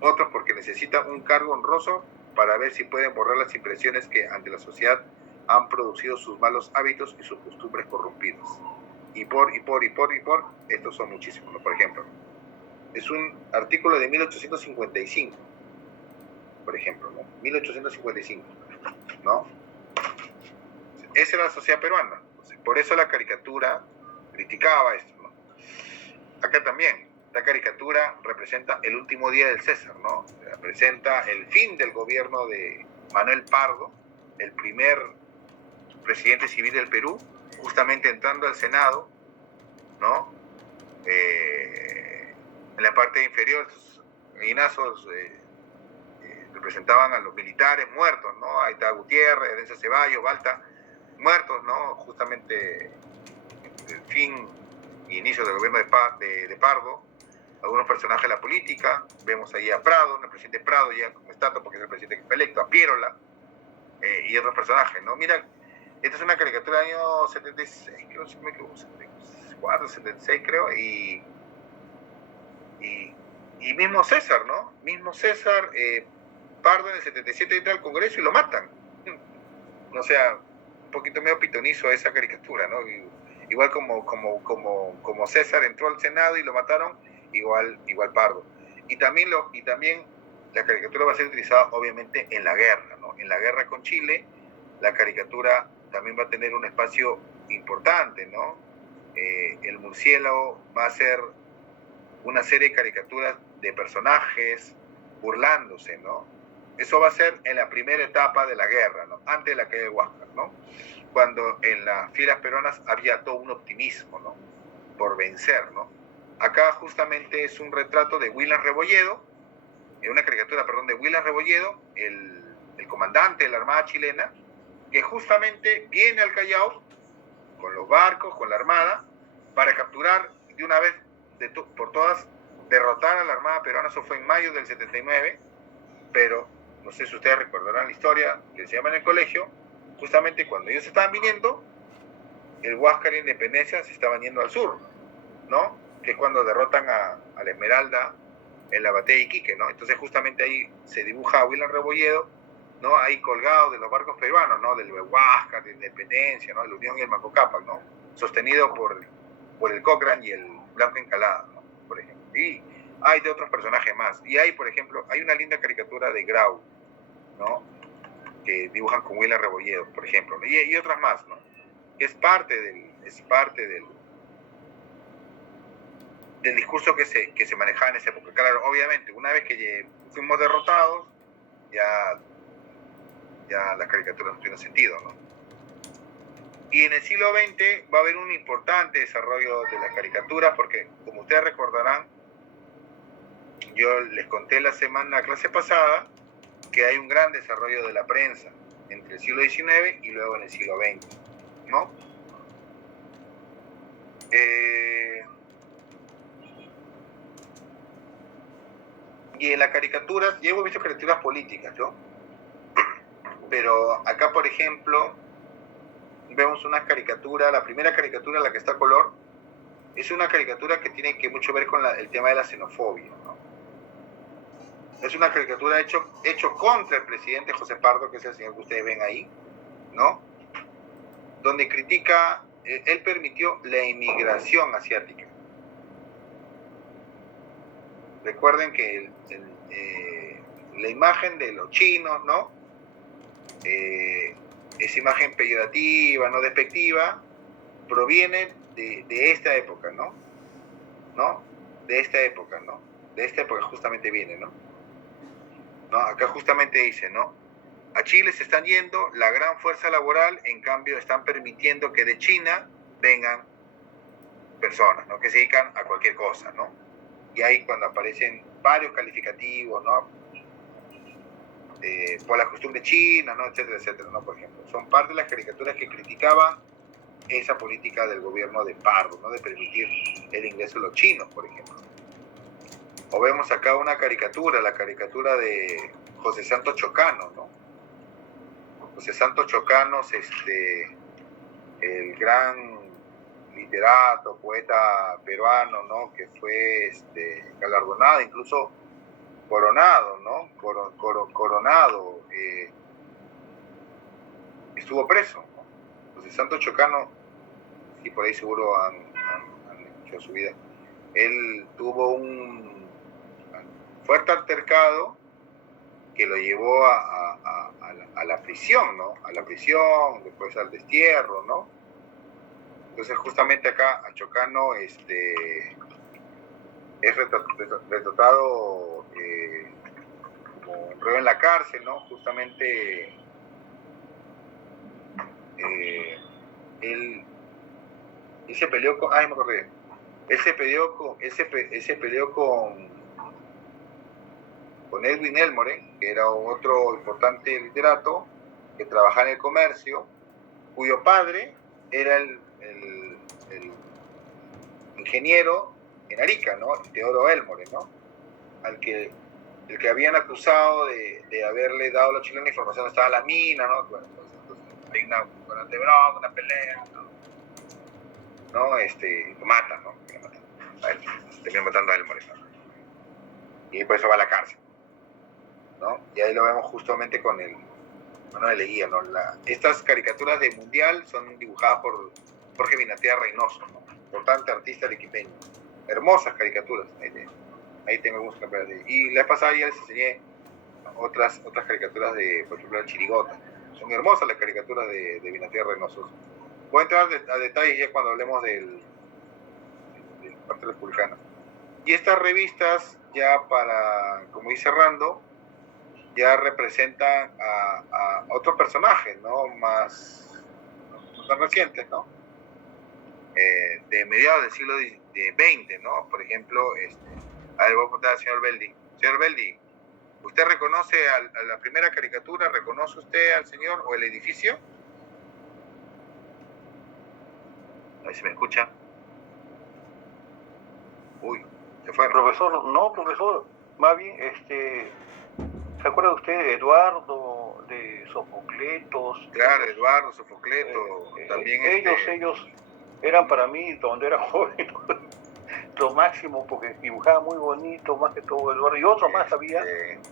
Otros porque necesitan un cargo honroso para ver si pueden borrar las impresiones que ante la sociedad han producido sus malos hábitos y sus costumbres corrompidas. Y por, estos son muchísimos, ¿no? Por ejemplo, es un artículo de 1855, por ejemplo, ¿no? 1855, ¿no? Esa era la sociedad peruana. Por eso la caricatura criticaba esto, ¿no? Acá también, la caricatura representa el último día del César, ¿no? Representa el fin del gobierno de Manuel Pardo, el primer presidente civil del Perú, justamente entrando al Senado, ¿no? En la parte inferior, sus gallinazos representaban a los militares muertos, ¿no? Ahí está Gutiérrez, Herencia Ceballos, Balta, muertos, ¿no? Justamente el fin y inicio del gobierno de Pardo. Algunos personajes de la política, vemos ahí a Prado, el presidente Prado ya como estatua porque es el presidente que fue electo, a Pierola, y otros personajes, ¿no? Mira, esta es una caricatura del año 76, creo, si me equivoco, 74, 76 creo, y mismo César, ¿no? Mismo César, Pardo en el 77 entra al Congreso y lo matan. O sea, un poquito medio pitonizo esa caricatura, ¿no? Igual como César entró al Senado y lo mataron, igual Pardo. Y también la caricatura va a ser utilizada obviamente en la guerra, ¿no? En la guerra con Chile, la caricatura también va a tener un espacio importante, ¿no? El murciélago va a ser una serie de caricaturas de personajes burlándose, ¿no? Eso va a ser en la primera etapa de la guerra, ¿no? Antes de la caída de Huáscar, ¿no? Cuando en las filas peruanas había todo un optimismo, ¿no? Por vencer, ¿no? Acá justamente es un retrato de William Rebolledo, una caricatura, perdón, de William Rebolledo, el comandante de la Armada chilena, que justamente viene al Callao con los barcos, con la Armada, para capturar de una vez por todas, derrotar a la Armada peruana. Eso fue en mayo del 79, pero no sé si ustedes recordarán la historia que se llama en el colegio, justamente cuando ellos estaban viniendo, el Huáscar y Independencia se estaban yendo al sur, ¿no? Que es cuando derrotan a la Esmeralda en la batalla de Iquique, ¿no? Entonces justamente ahí se dibuja a William Rebolledo, ¿no? Ahí colgado de los barcos peruanos, ¿no? Del Huáscar, de Independencia, ¿no? De la Unión y el Manco Cápac, ¿no? Sostenido por el Cochrane y el Blanco Encalada, ¿no? Por ejemplo. Y hay de otros personajes más. Y hay, por ejemplo, hay una linda caricatura de Grau, ¿no? Que dibujan con William Rebolledo, por ejemplo, ¿no? Y otras más, ¿no? Que es parte del discurso que se manejaba en esa época. Claro, obviamente, una vez que fuimos derrotados, ya las caricaturas no tienen sentido, ¿no? Y en el siglo XX va a haber un importante desarrollo de las caricaturas, porque, como ustedes recordarán, yo les conté la clase pasada, que hay un gran desarrollo de la prensa entre el siglo XIX y luego en el siglo XX, ¿no? Y en las caricaturas, yo he visto caricaturas políticas, ¿no? Pero acá, por ejemplo, vemos una caricatura, la primera caricatura, la que está a color, es una caricatura que tiene mucho que ver con el tema de la xenofobia, ¿no? Es una caricatura hecho contra el presidente José Pardo, que es el señor que ustedes ven ahí, ¿no? Donde critica él permitió la inmigración asiática. Recuerden que la imagen de los chinos, ¿no? Esa imagen peyorativa, no despectiva, proviene de esta época, ¿no? De esta época, ¿no? De esta época justamente viene, ¿no? Acá justamente dice, ¿no? A Chile se están yendo la gran fuerza laboral, en cambio están permitiendo que de China vengan personas, ¿no? Que se dedican a cualquier cosa, ¿no? Y ahí cuando aparecen varios calificativos, ¿no? Por la costumbre china, ¿no? Etcétera, etcétera, ¿no? Por ejemplo, son parte de las caricaturas que criticaban esa política del gobierno de Pardo, ¿no? De permitir el ingreso de los chinos, por ejemplo. O vemos acá una caricatura, la caricatura de José Santos Chocano, ¿no? José Santos Chocano, el gran literato, poeta peruano, ¿no? Que fue galardonado, incluso coronado, ¿no? Coronado, estuvo preso, ¿no? José Santos Chocano, y por ahí seguro han escuchado su vida. Él tuvo un fuerte altercado que lo llevó a la prisión, ¿no? A la prisión, después al destierro, ¿no? Entonces justamente acá a Chocano es retratado como un reo en la cárcel, ¿no? Justamente él se peleó con... Ay, me acordé. Él se peleó con Edwin Elmore, que era otro importante literato que trabajaba en el comercio, cuyo padre era el ingeniero en Arica, ¿no? Teodoro Elmore, ¿no? El que habían acusado de haberle dado a los chilenos información donde estaba la mina, ¿no? Bueno, entonces hay una pelea, ¿no? Lo matan, ¿no? A él, terminan matando a Elmore, ¿no? Y por eso va a la cárcel, ¿no? Y ahí lo vemos justamente con el Manuel Leguía, ¿no? Estas caricaturas de Mundial son dibujadas por Jorge Vinatea Reynoso, ¿no? Importante artista arequipeño. Hermosas caricaturas. Ahí tengo algunos ejemplos. Y la vez pasada ya les enseñé otras caricaturas de, por ejemplo, el Chirigota. Son hermosas las caricaturas de Vinatea Reynoso. Voy a entrar a detalles ya cuando hablemos del Partido Republicano. Y estas revistas, ya para, como ir cerrando, ya representan a otros personajes, ¿no? Más recientes, ¿no? De mediados del siglo XX, ¿no? Por ejemplo, a ver, voy a preguntar al señor Beldi. Señor Beldi, ¿usted reconoce a la primera caricatura? ¿Reconoce usted al señor o el edificio? A ver si me escucha. Uy, se fue. Profesor, no, profesor, más bien, ¿se acuerda usted de Eduardo, de Sofocletos? Claro, Eduardo, Sofocleto, también ellos eran para mí, donde era joven, lo máximo, porque dibujaba muy bonito, más que todo Eduardo, y otro más había,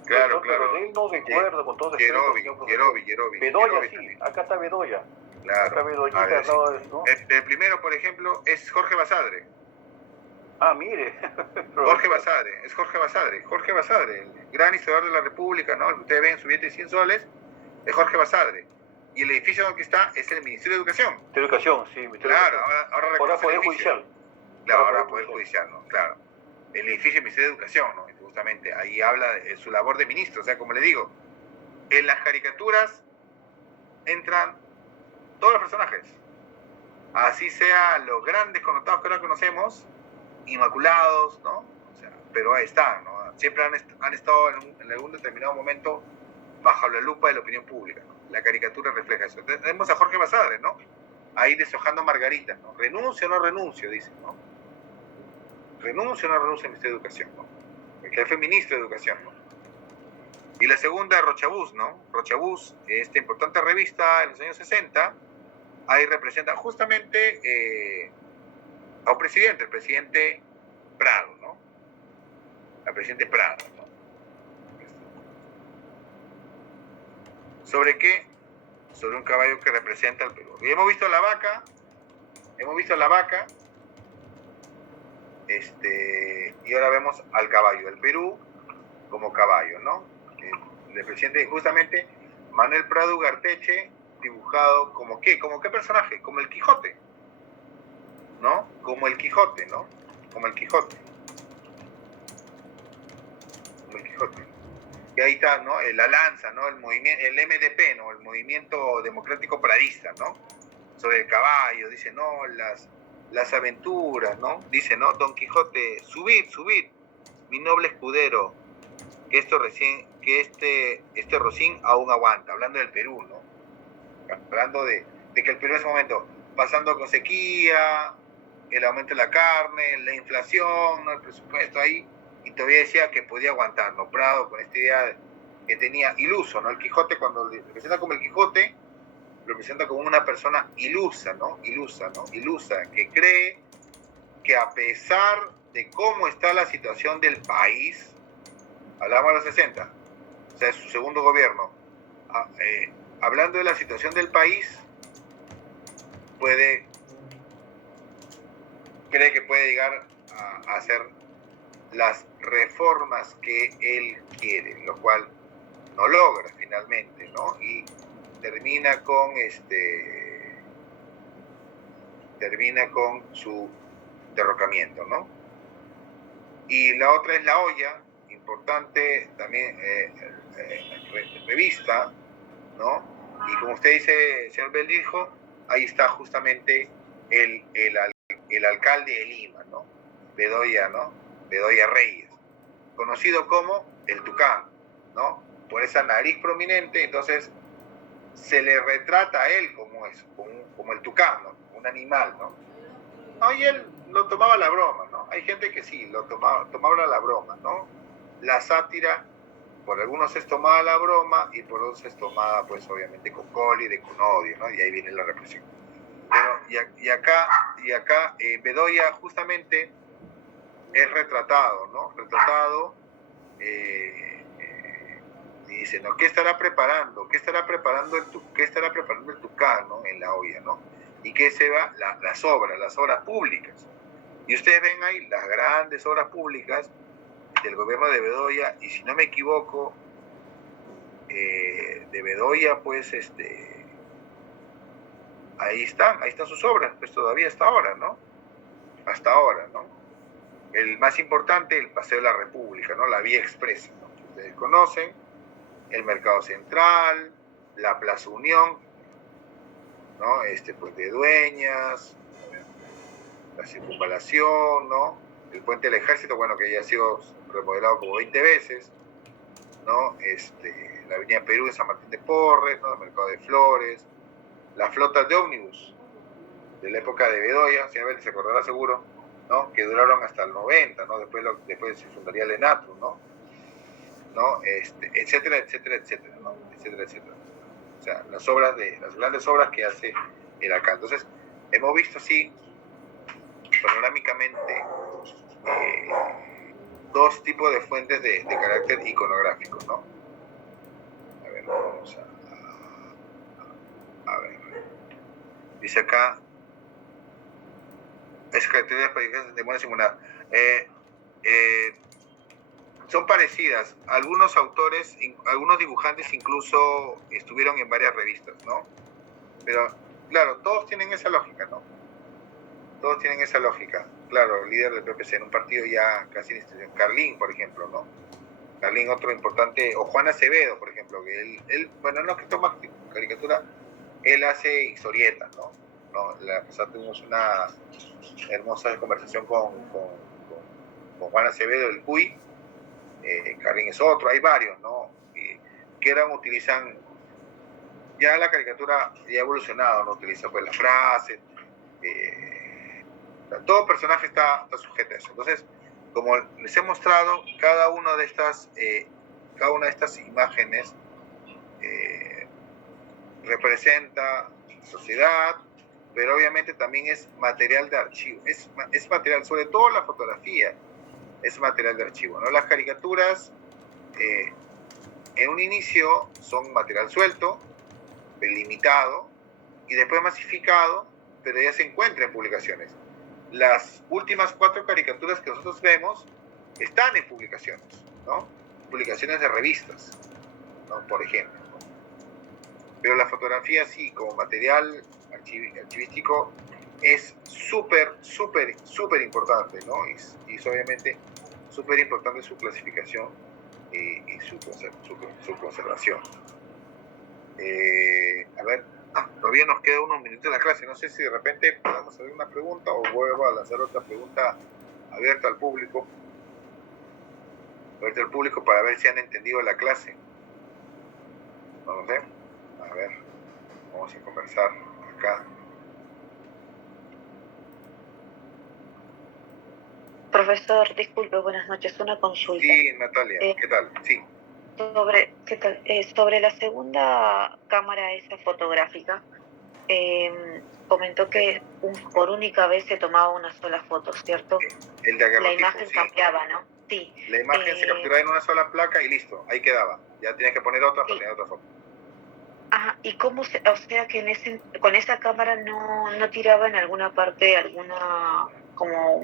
claro, pero de él no recuerdo con todo ese Yerobi. Bedoya, sí, acá está Bedoya. Claro. Acá Bedoyita, sí. ¿no? El primero, por ejemplo, es Jorge Basadre. Ah, mire. Jorge Basadre, el gran historiador de la República, ¿no? El que ustedes ven en su billete de 100 soles, es Jorge Basadre. Y el edificio donde está es el Ministerio de Educación. De Educación, sí. Claro, ahora Poder Judicial. Claro, ahora Poder Judicial, ¿no? Claro. El edificio del Ministerio de Educación, ¿no? Justamente ahí habla de su labor de ministro. O sea, como le digo, en las caricaturas entran todos los personajes. Así sea los grandes connotados que ahora conocemos, inmaculados, ¿no? O sea, pero ahí están, ¿no? Siempre han estado en algún determinado momento bajo la lupa de la opinión pública, ¿no? La caricatura refleja eso. Tenemos a Jorge Basadre, ¿no? Ahí deshojando margaritas, ¿no? ¿Renuncio o no renuncio? Dice, ¿no? ¿Renuncio o no renuncio al Ministerio de Educación, ¿no? El que fue ministro de Educación, ¿no? Y la segunda, Rochabús, ¿no? Rochabús, esta importante revista en los años 60, ahí representa justamente a un presidente, el presidente Prado, ¿no? Al presidente Prado, ¿no? ¿Sobre qué? Sobre un caballo que representa al Perú. Y hemos visto la vaca, Hemos visto a la vaca, y ahora vemos al caballo, el Perú como caballo, ¿no? El presidente, justamente, Manuel Prado Ugarteche, dibujado como ¿qué? ¿Como qué personaje? Como el Quijote, ¿no? Como el Quijote, ¿no? Como el Quijote. Como el Quijote. Y ahí está, ¿no? La lanza, ¿no? El movimiento, el MDP, ¿no? El Movimiento Democrático Pradista, ¿no? Sobre el caballo, dice, no, las aventuras, ¿no? Dice, ¿no? Don Quijote, subid, subid, mi noble escudero, que este rocín aún aguanta, hablando del Perú, ¿no? Hablando de que el Perú en ese momento, pasando con sequía, el aumento de la carne, la inflación, ¿no? El presupuesto ahí, y todavía decía que podía aguantar, ¿no? Prado con esta idea que tenía iluso, ¿no? El Quijote, cuando lo presenta como el Quijote, lo presenta como una persona ilusa, ¿no? Ilusa, ¿no? Ilusa, que cree que a pesar de cómo está la situación del país, hablamos de los 60, o sea, es su segundo gobierno, hablando de la situación del país, cree que puede llegar a hacer las reformas que él quiere, lo cual no logra finalmente, ¿no? Y termina con su derrocamiento, ¿no? Y la otra es La Olla, importante también revista, ¿no? Y como usted dice, señor Beldijo, ahí está justamente el alcalde de Lima, ¿no? Bedoya, ¿no? Bedoya Reyes, conocido como el Tucán, ¿no? Por esa nariz prominente, entonces se le retrata a él como eso, como el Tucán, ¿no? Un animal, ¿no? No, y él lo tomaba a la broma, ¿no? Hay gente que sí, lo tomaba a la broma, ¿no? La sátira, por algunos es tomada a la broma y por otros es tomada, pues, obviamente, con cólera, con odio, ¿no? Y ahí viene la represión. Pero, y acá Bedoya justamente es retratado, ¿no? Retratado, y dice, ¿no? ¿Qué estará preparando? ¿Qué estará preparando el Tucán, ¿no? En La Olla, ¿no? Y que se va las obras públicas. Y ustedes ven ahí las grandes obras públicas del gobierno de Bedoya, y si no me equivoco, de Bedoya, pues, ahí están sus obras, pues todavía hasta ahora, ¿no? Hasta ahora, ¿no? El más importante, el Paseo de la República, ¿no? La Vía Expresa, ¿no? Ustedes conocen, el Mercado Central, la Plaza Unión, ¿no? Puente de Dueñas, la Circunvalación, ¿no? El Puente del Ejército, bueno, que ya ha sido remodelado como 20 veces, ¿no? La Avenida Perú de San Martín de Porres, ¿no? El Mercado de Flores, las flotas de ómnibus de la época de Bedoya, si se acordará seguro, ¿no? Que duraron hasta el 90, ¿no? Después se fundaría el ENATRU, ¿no? Etcétera, ¿no? Etcétera. O sea, las grandes obras que hace el acá. Entonces, hemos visto así, panorámicamente, dos tipos de fuentes de carácter iconográfico, ¿no? A ver, vamos a ver. Dice acá, es características de buena singular. Son parecidas. Algunos autores, algunos dibujantes incluso estuvieron en varias revistas, ¿no? Pero, claro, todos tienen esa lógica, ¿no? Todos tienen esa lógica. Claro, el líder del PPC en un partido ya casi de institución. Carlín, por ejemplo, ¿no? Carlín, otro importante, o Juan Acevedo, por ejemplo, que él bueno, no es que toma caricatura, él hace historietas, ¿no? La pasada tuvimos una hermosa conversación con Juan Acevedo, el Cuy. Carlín es otro, hay varios, ¿no? Que utilizan, ya la caricatura ya ha evolucionado, ¿no? Utiliza pues las frases, todo personaje está sujeto a eso. Entonces, como les he mostrado, cada una de estas imágenes representa sociedad, pero obviamente también es material de archivo, es material, sobre todo la fotografía, es material de archivo, ¿no? Las caricaturas en un inicio son material suelto, limitado, y después masificado pero ya se encuentra en publicaciones. Las últimas 4 caricaturas que nosotros vemos están en publicaciones, ¿no? Publicaciones de revistas, ¿no? Por ejemplo, ¿no? Pero la fotografía sí, como material archivístico, es súper importante, ¿no? Y es obviamente súper importante su clasificación y su conservación. A ver, todavía nos queda unos minutos en la clase. No sé si de repente podemos hacer una pregunta o vuelvo a lanzar otra pregunta abierta al público. Abierta al público para ver si han entendido la clase. No lo sé. A ver, vamos a conversar acá. Profesor, disculpe, buenas noches, una consulta. Sí, Natalia, ¿qué tal? Sí. Sobre la segunda cámara esa fotográfica, comentó que por única vez se tomaba una sola foto, ¿cierto? El daguerrotipo, la imagen sí. cambiaba, ¿no? Sí. La imagen se capturaba en una sola placa y listo, ahí quedaba. Ya tienes que poner otra para tener otra foto. Ajá, ¿y cómo o sea que con esa cámara no tiraba en alguna parte como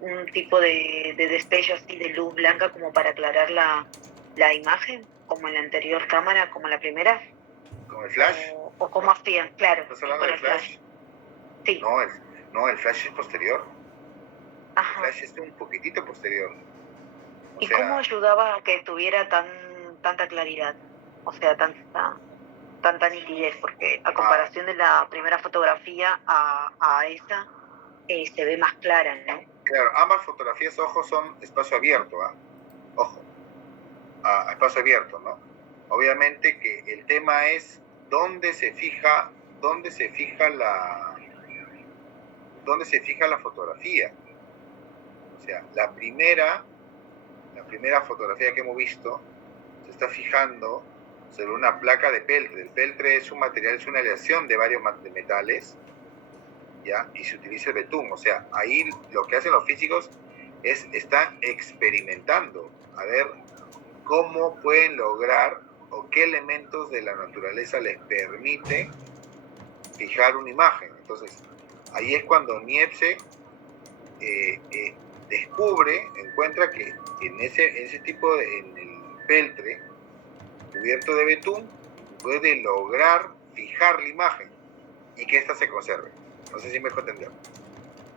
un tipo de destello así de luz blanca como para aclarar la imagen, como en la anterior cámara, como la primera? ¿Con el flash? ¿O cómo hacían? Claro. ¿Estás hablando con del el flash? Sí. No, el flash es posterior. Ajá. El flash es un poquitito posterior. ¿Y cómo ayudaba a que tuviera tanta claridad? O sea, tanta nitidez, porque a comparación de la primera fotografía a esa, se ve más clara, ¿no? Claro, ambas fotografías, ojo, son espacio abierto, ojo, a espacio abierto, ¿no? Obviamente que el tema es dónde se fija la fotografía. O sea, la primera fotografía que hemos visto se está fijando sobre una placa de peltre. El peltre es un material, es una aleación de varios metales, ¿ya? Y se utiliza el betún. O sea, ahí lo que hacen los físicos están experimentando a ver cómo pueden lograr o qué elementos de la naturaleza les permite fijar una imagen. Entonces, ahí es cuando Niepce encuentra que en ese tipo en el peltre cubierto de betún puede lograr fijar la imagen y que ésta se conserve. No sé si me dejo entender.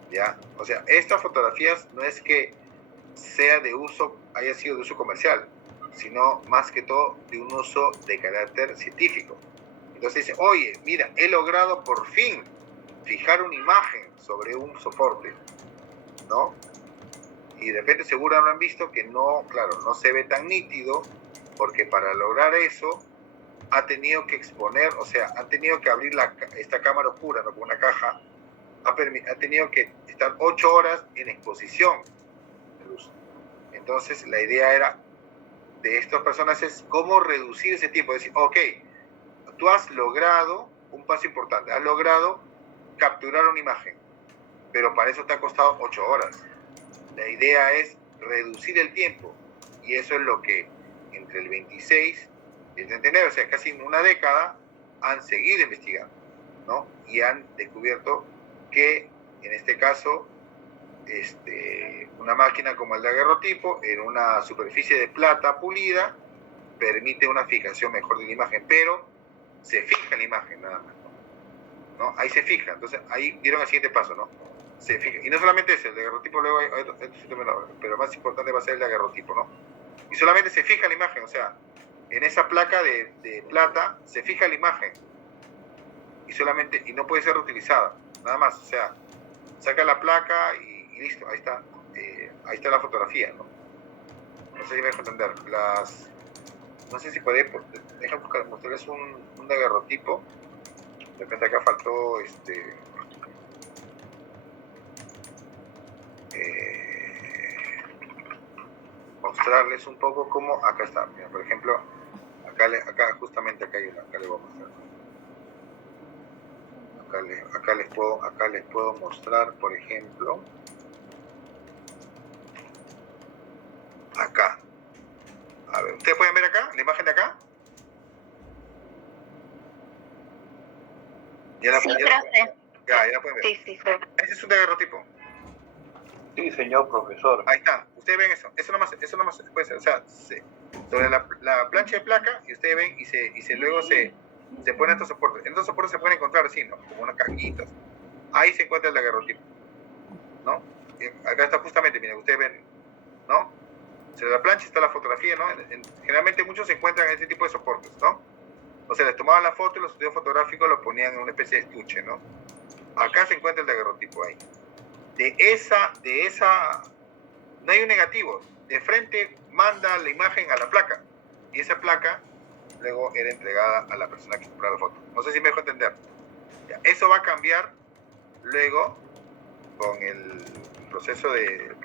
¿Ya? O sea, estas fotografías no es que haya sido de uso comercial, sino más que todo de un uso de carácter científico. Entonces dice, oye, mira, he logrado por fin fijar una imagen sobre un soporte, ¿no? Y de repente seguro habrán visto que no se ve tan nítido, porque para lograr eso ha tenido que exponer, o sea, ha tenido que abrir esta cámara oscura, ¿no? Con una caja, ha tenido que estar 8 horas en exposición de luz. Entonces la idea era de estas personas es cómo reducir ese tiempo, es decir, ok, tú has logrado un paso importante, has logrado capturar una imagen, pero para eso te ha costado 8 horas. La idea es reducir el tiempo, y eso es lo que entre el 26 y el 39, o sea, casi en una década, han seguido investigando, ¿no? Y han descubierto que, en este caso, una máquina como el daguerrotipo, en una superficie de plata pulida, permite una fijación mejor de la imagen, pero se fija la imagen nada más, ¿no? Ahí se fija, entonces ahí dieron el siguiente paso, ¿no? Se fija, y no solamente eso, el daguerrotipo luego hay otro, pero más importante va a ser el daguerrotipo, ¿no? Y solamente se fija la imagen, o sea, en esa placa de plata se fija la imagen y no puede ser reutilizada, nada más, o sea, saca la placa y listo, ahí está la fotografía, ¿no? No sé si me dejo entender. No sé si podéis, déjame mostrarles un daguerrotipo. De repente acá faltó mostrarles un poco cómo, acá está, mira, por ejemplo, acá justamente acá les voy a mostrar. Acá les puedo mostrar, por ejemplo, acá. A ver, ¿ustedes pueden ver acá, la imagen de acá? Sí, profe. Ya pueden ver. Sí, sí. Ese es un daguerrotipo. Sí, señor profesor. Ahí está. Ustedes ven eso. Eso nomás se puede hacer. O sea, sobre la plancha de placa, y ustedes ven luego se ponen estos soportes. En estos soportes se pueden encontrar así, ¿no? Como unas cajitas. Ahí se encuentra el daguerrotipo, ¿no? Acá está justamente, miren, ustedes ven, ¿no? Sobre la plancha está la fotografía, ¿no? Generalmente muchos se encuentran en este tipo de soportes, ¿no? O sea, les tomaban la foto y los estudios fotográficos lo ponían en una especie de estuche, ¿no? Acá se encuentra el daguerrotipo ahí. De esa, no hay un negativo. De frente manda la imagen a la placa. Y esa placa luego era entregada a la persona que compró la foto. No sé si me dejo entender. Ya, eso va a cambiar luego con el proceso de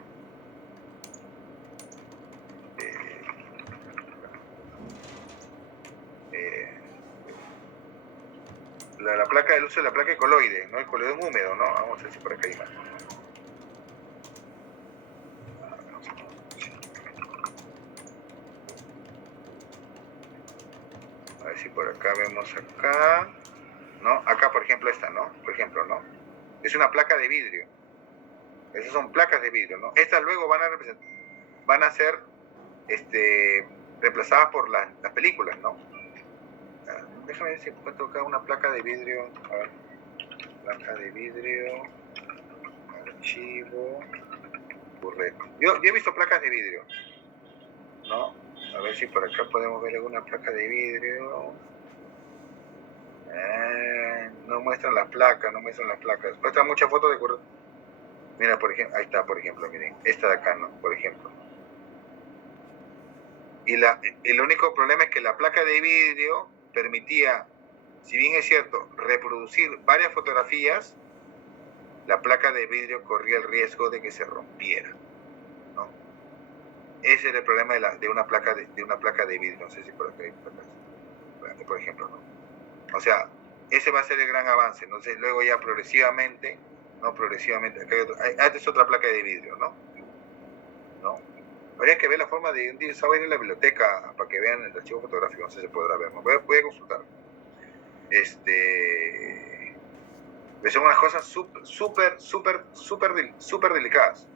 la placa del uso de la placa coloide, ¿no? El coloidón húmedo, ¿no? Vamos a ver si por acá hay más. A ver si por acá vemos acá, ¿no? Acá, por ejemplo, esta, ¿no? Por ejemplo, ¿no? Es una placa de vidrio. Esas son placas de vidrio, ¿no? Estas luego van a ser reemplazadas por las películas, ¿no? Déjame ver si encuentro acá una placa de vidrio. A ver. Placa de vidrio. Archivo. Correcto. Yo he visto placas de vidrio, ¿no? A ver si por acá podemos ver alguna placa de vidrio. No muestran las placas, Muestran muchas fotos de color. Mira, por ejemplo, ahí está, por ejemplo, miren. Esta de acá, ¿no? Por ejemplo. Y el único problema es que la placa de vidrio permitía, si bien es cierto, reproducir varias fotografías, la placa de vidrio corría el riesgo de que se rompiera, ¿no? Ese era el problema de una placa de vidrio. No sé si por acá hay placas, por ejemplo, ¿no? O sea, ese va a ser el gran avance. Entonces, luego ya progresivamente, acá es otra placa de vidrio, ¿no? Habría que ver la forma de esa va a ir a la biblioteca para que vean el archivo fotográfico, no sé si se podrá ver, ¿no? Voy a consultar. Son unas cosas súper delicadas.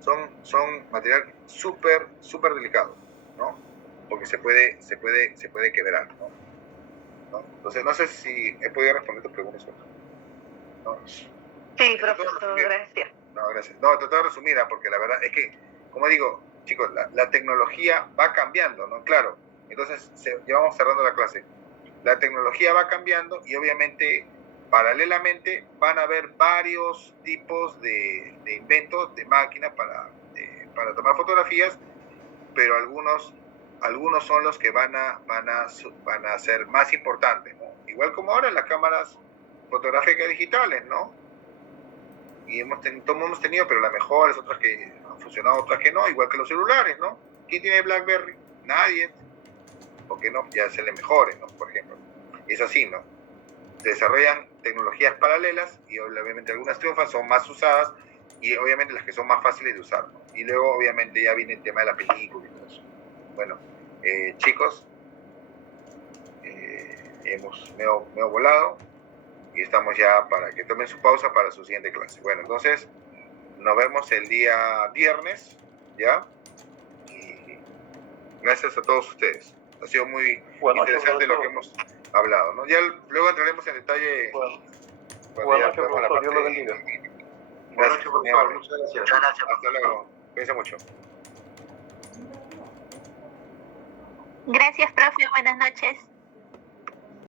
Son material súper delicado, ¿no? Porque se puede quebrar, ¿no? Entonces, no sé si he podido responder tus preguntas. ¿No? Sí, profesor, gracias. No, gracias. No, trato de resumir, porque la verdad es que, como digo, chicos, la tecnología va cambiando, ¿no? Claro, entonces ya vamos cerrando la clase. La tecnología va cambiando y obviamente, paralelamente, van a haber varios tipos de inventos, de máquinas para tomar fotografías, pero algunos son los que van a ser más importantes, ¿no? Igual como ahora las cámaras fotográficas digitales, ¿no? Y todos hemos tenido, pero las mejores, otras que han funcionado, otras que no, igual que los celulares, ¿no? ¿Quién tiene BlackBerry? Nadie. ¿Por qué no? Ya se le mejore, ¿no? Por ejemplo. Es así, ¿no? Se desarrollan tecnologías paralelas y obviamente algunas triunfan, son más usadas y obviamente las que son más fáciles de usar, ¿no? Y luego obviamente ya viene el tema de la película y todo eso. Bueno, chicos, me he volado y estamos ya para que tomen su pausa para su siguiente clase. Bueno, entonces nos vemos el día viernes, ¿ya? Y gracias a todos ustedes. Ha sido muy interesante lo que hemos hablado, ¿no? Ya luego entraremos en detalle. Buenas noches, profesor. Dios lo bendiga. Buenas noches, profesor. Muchas gracias. Hasta luego. Cuídense mucho. Gracias, profe. Buenas noches.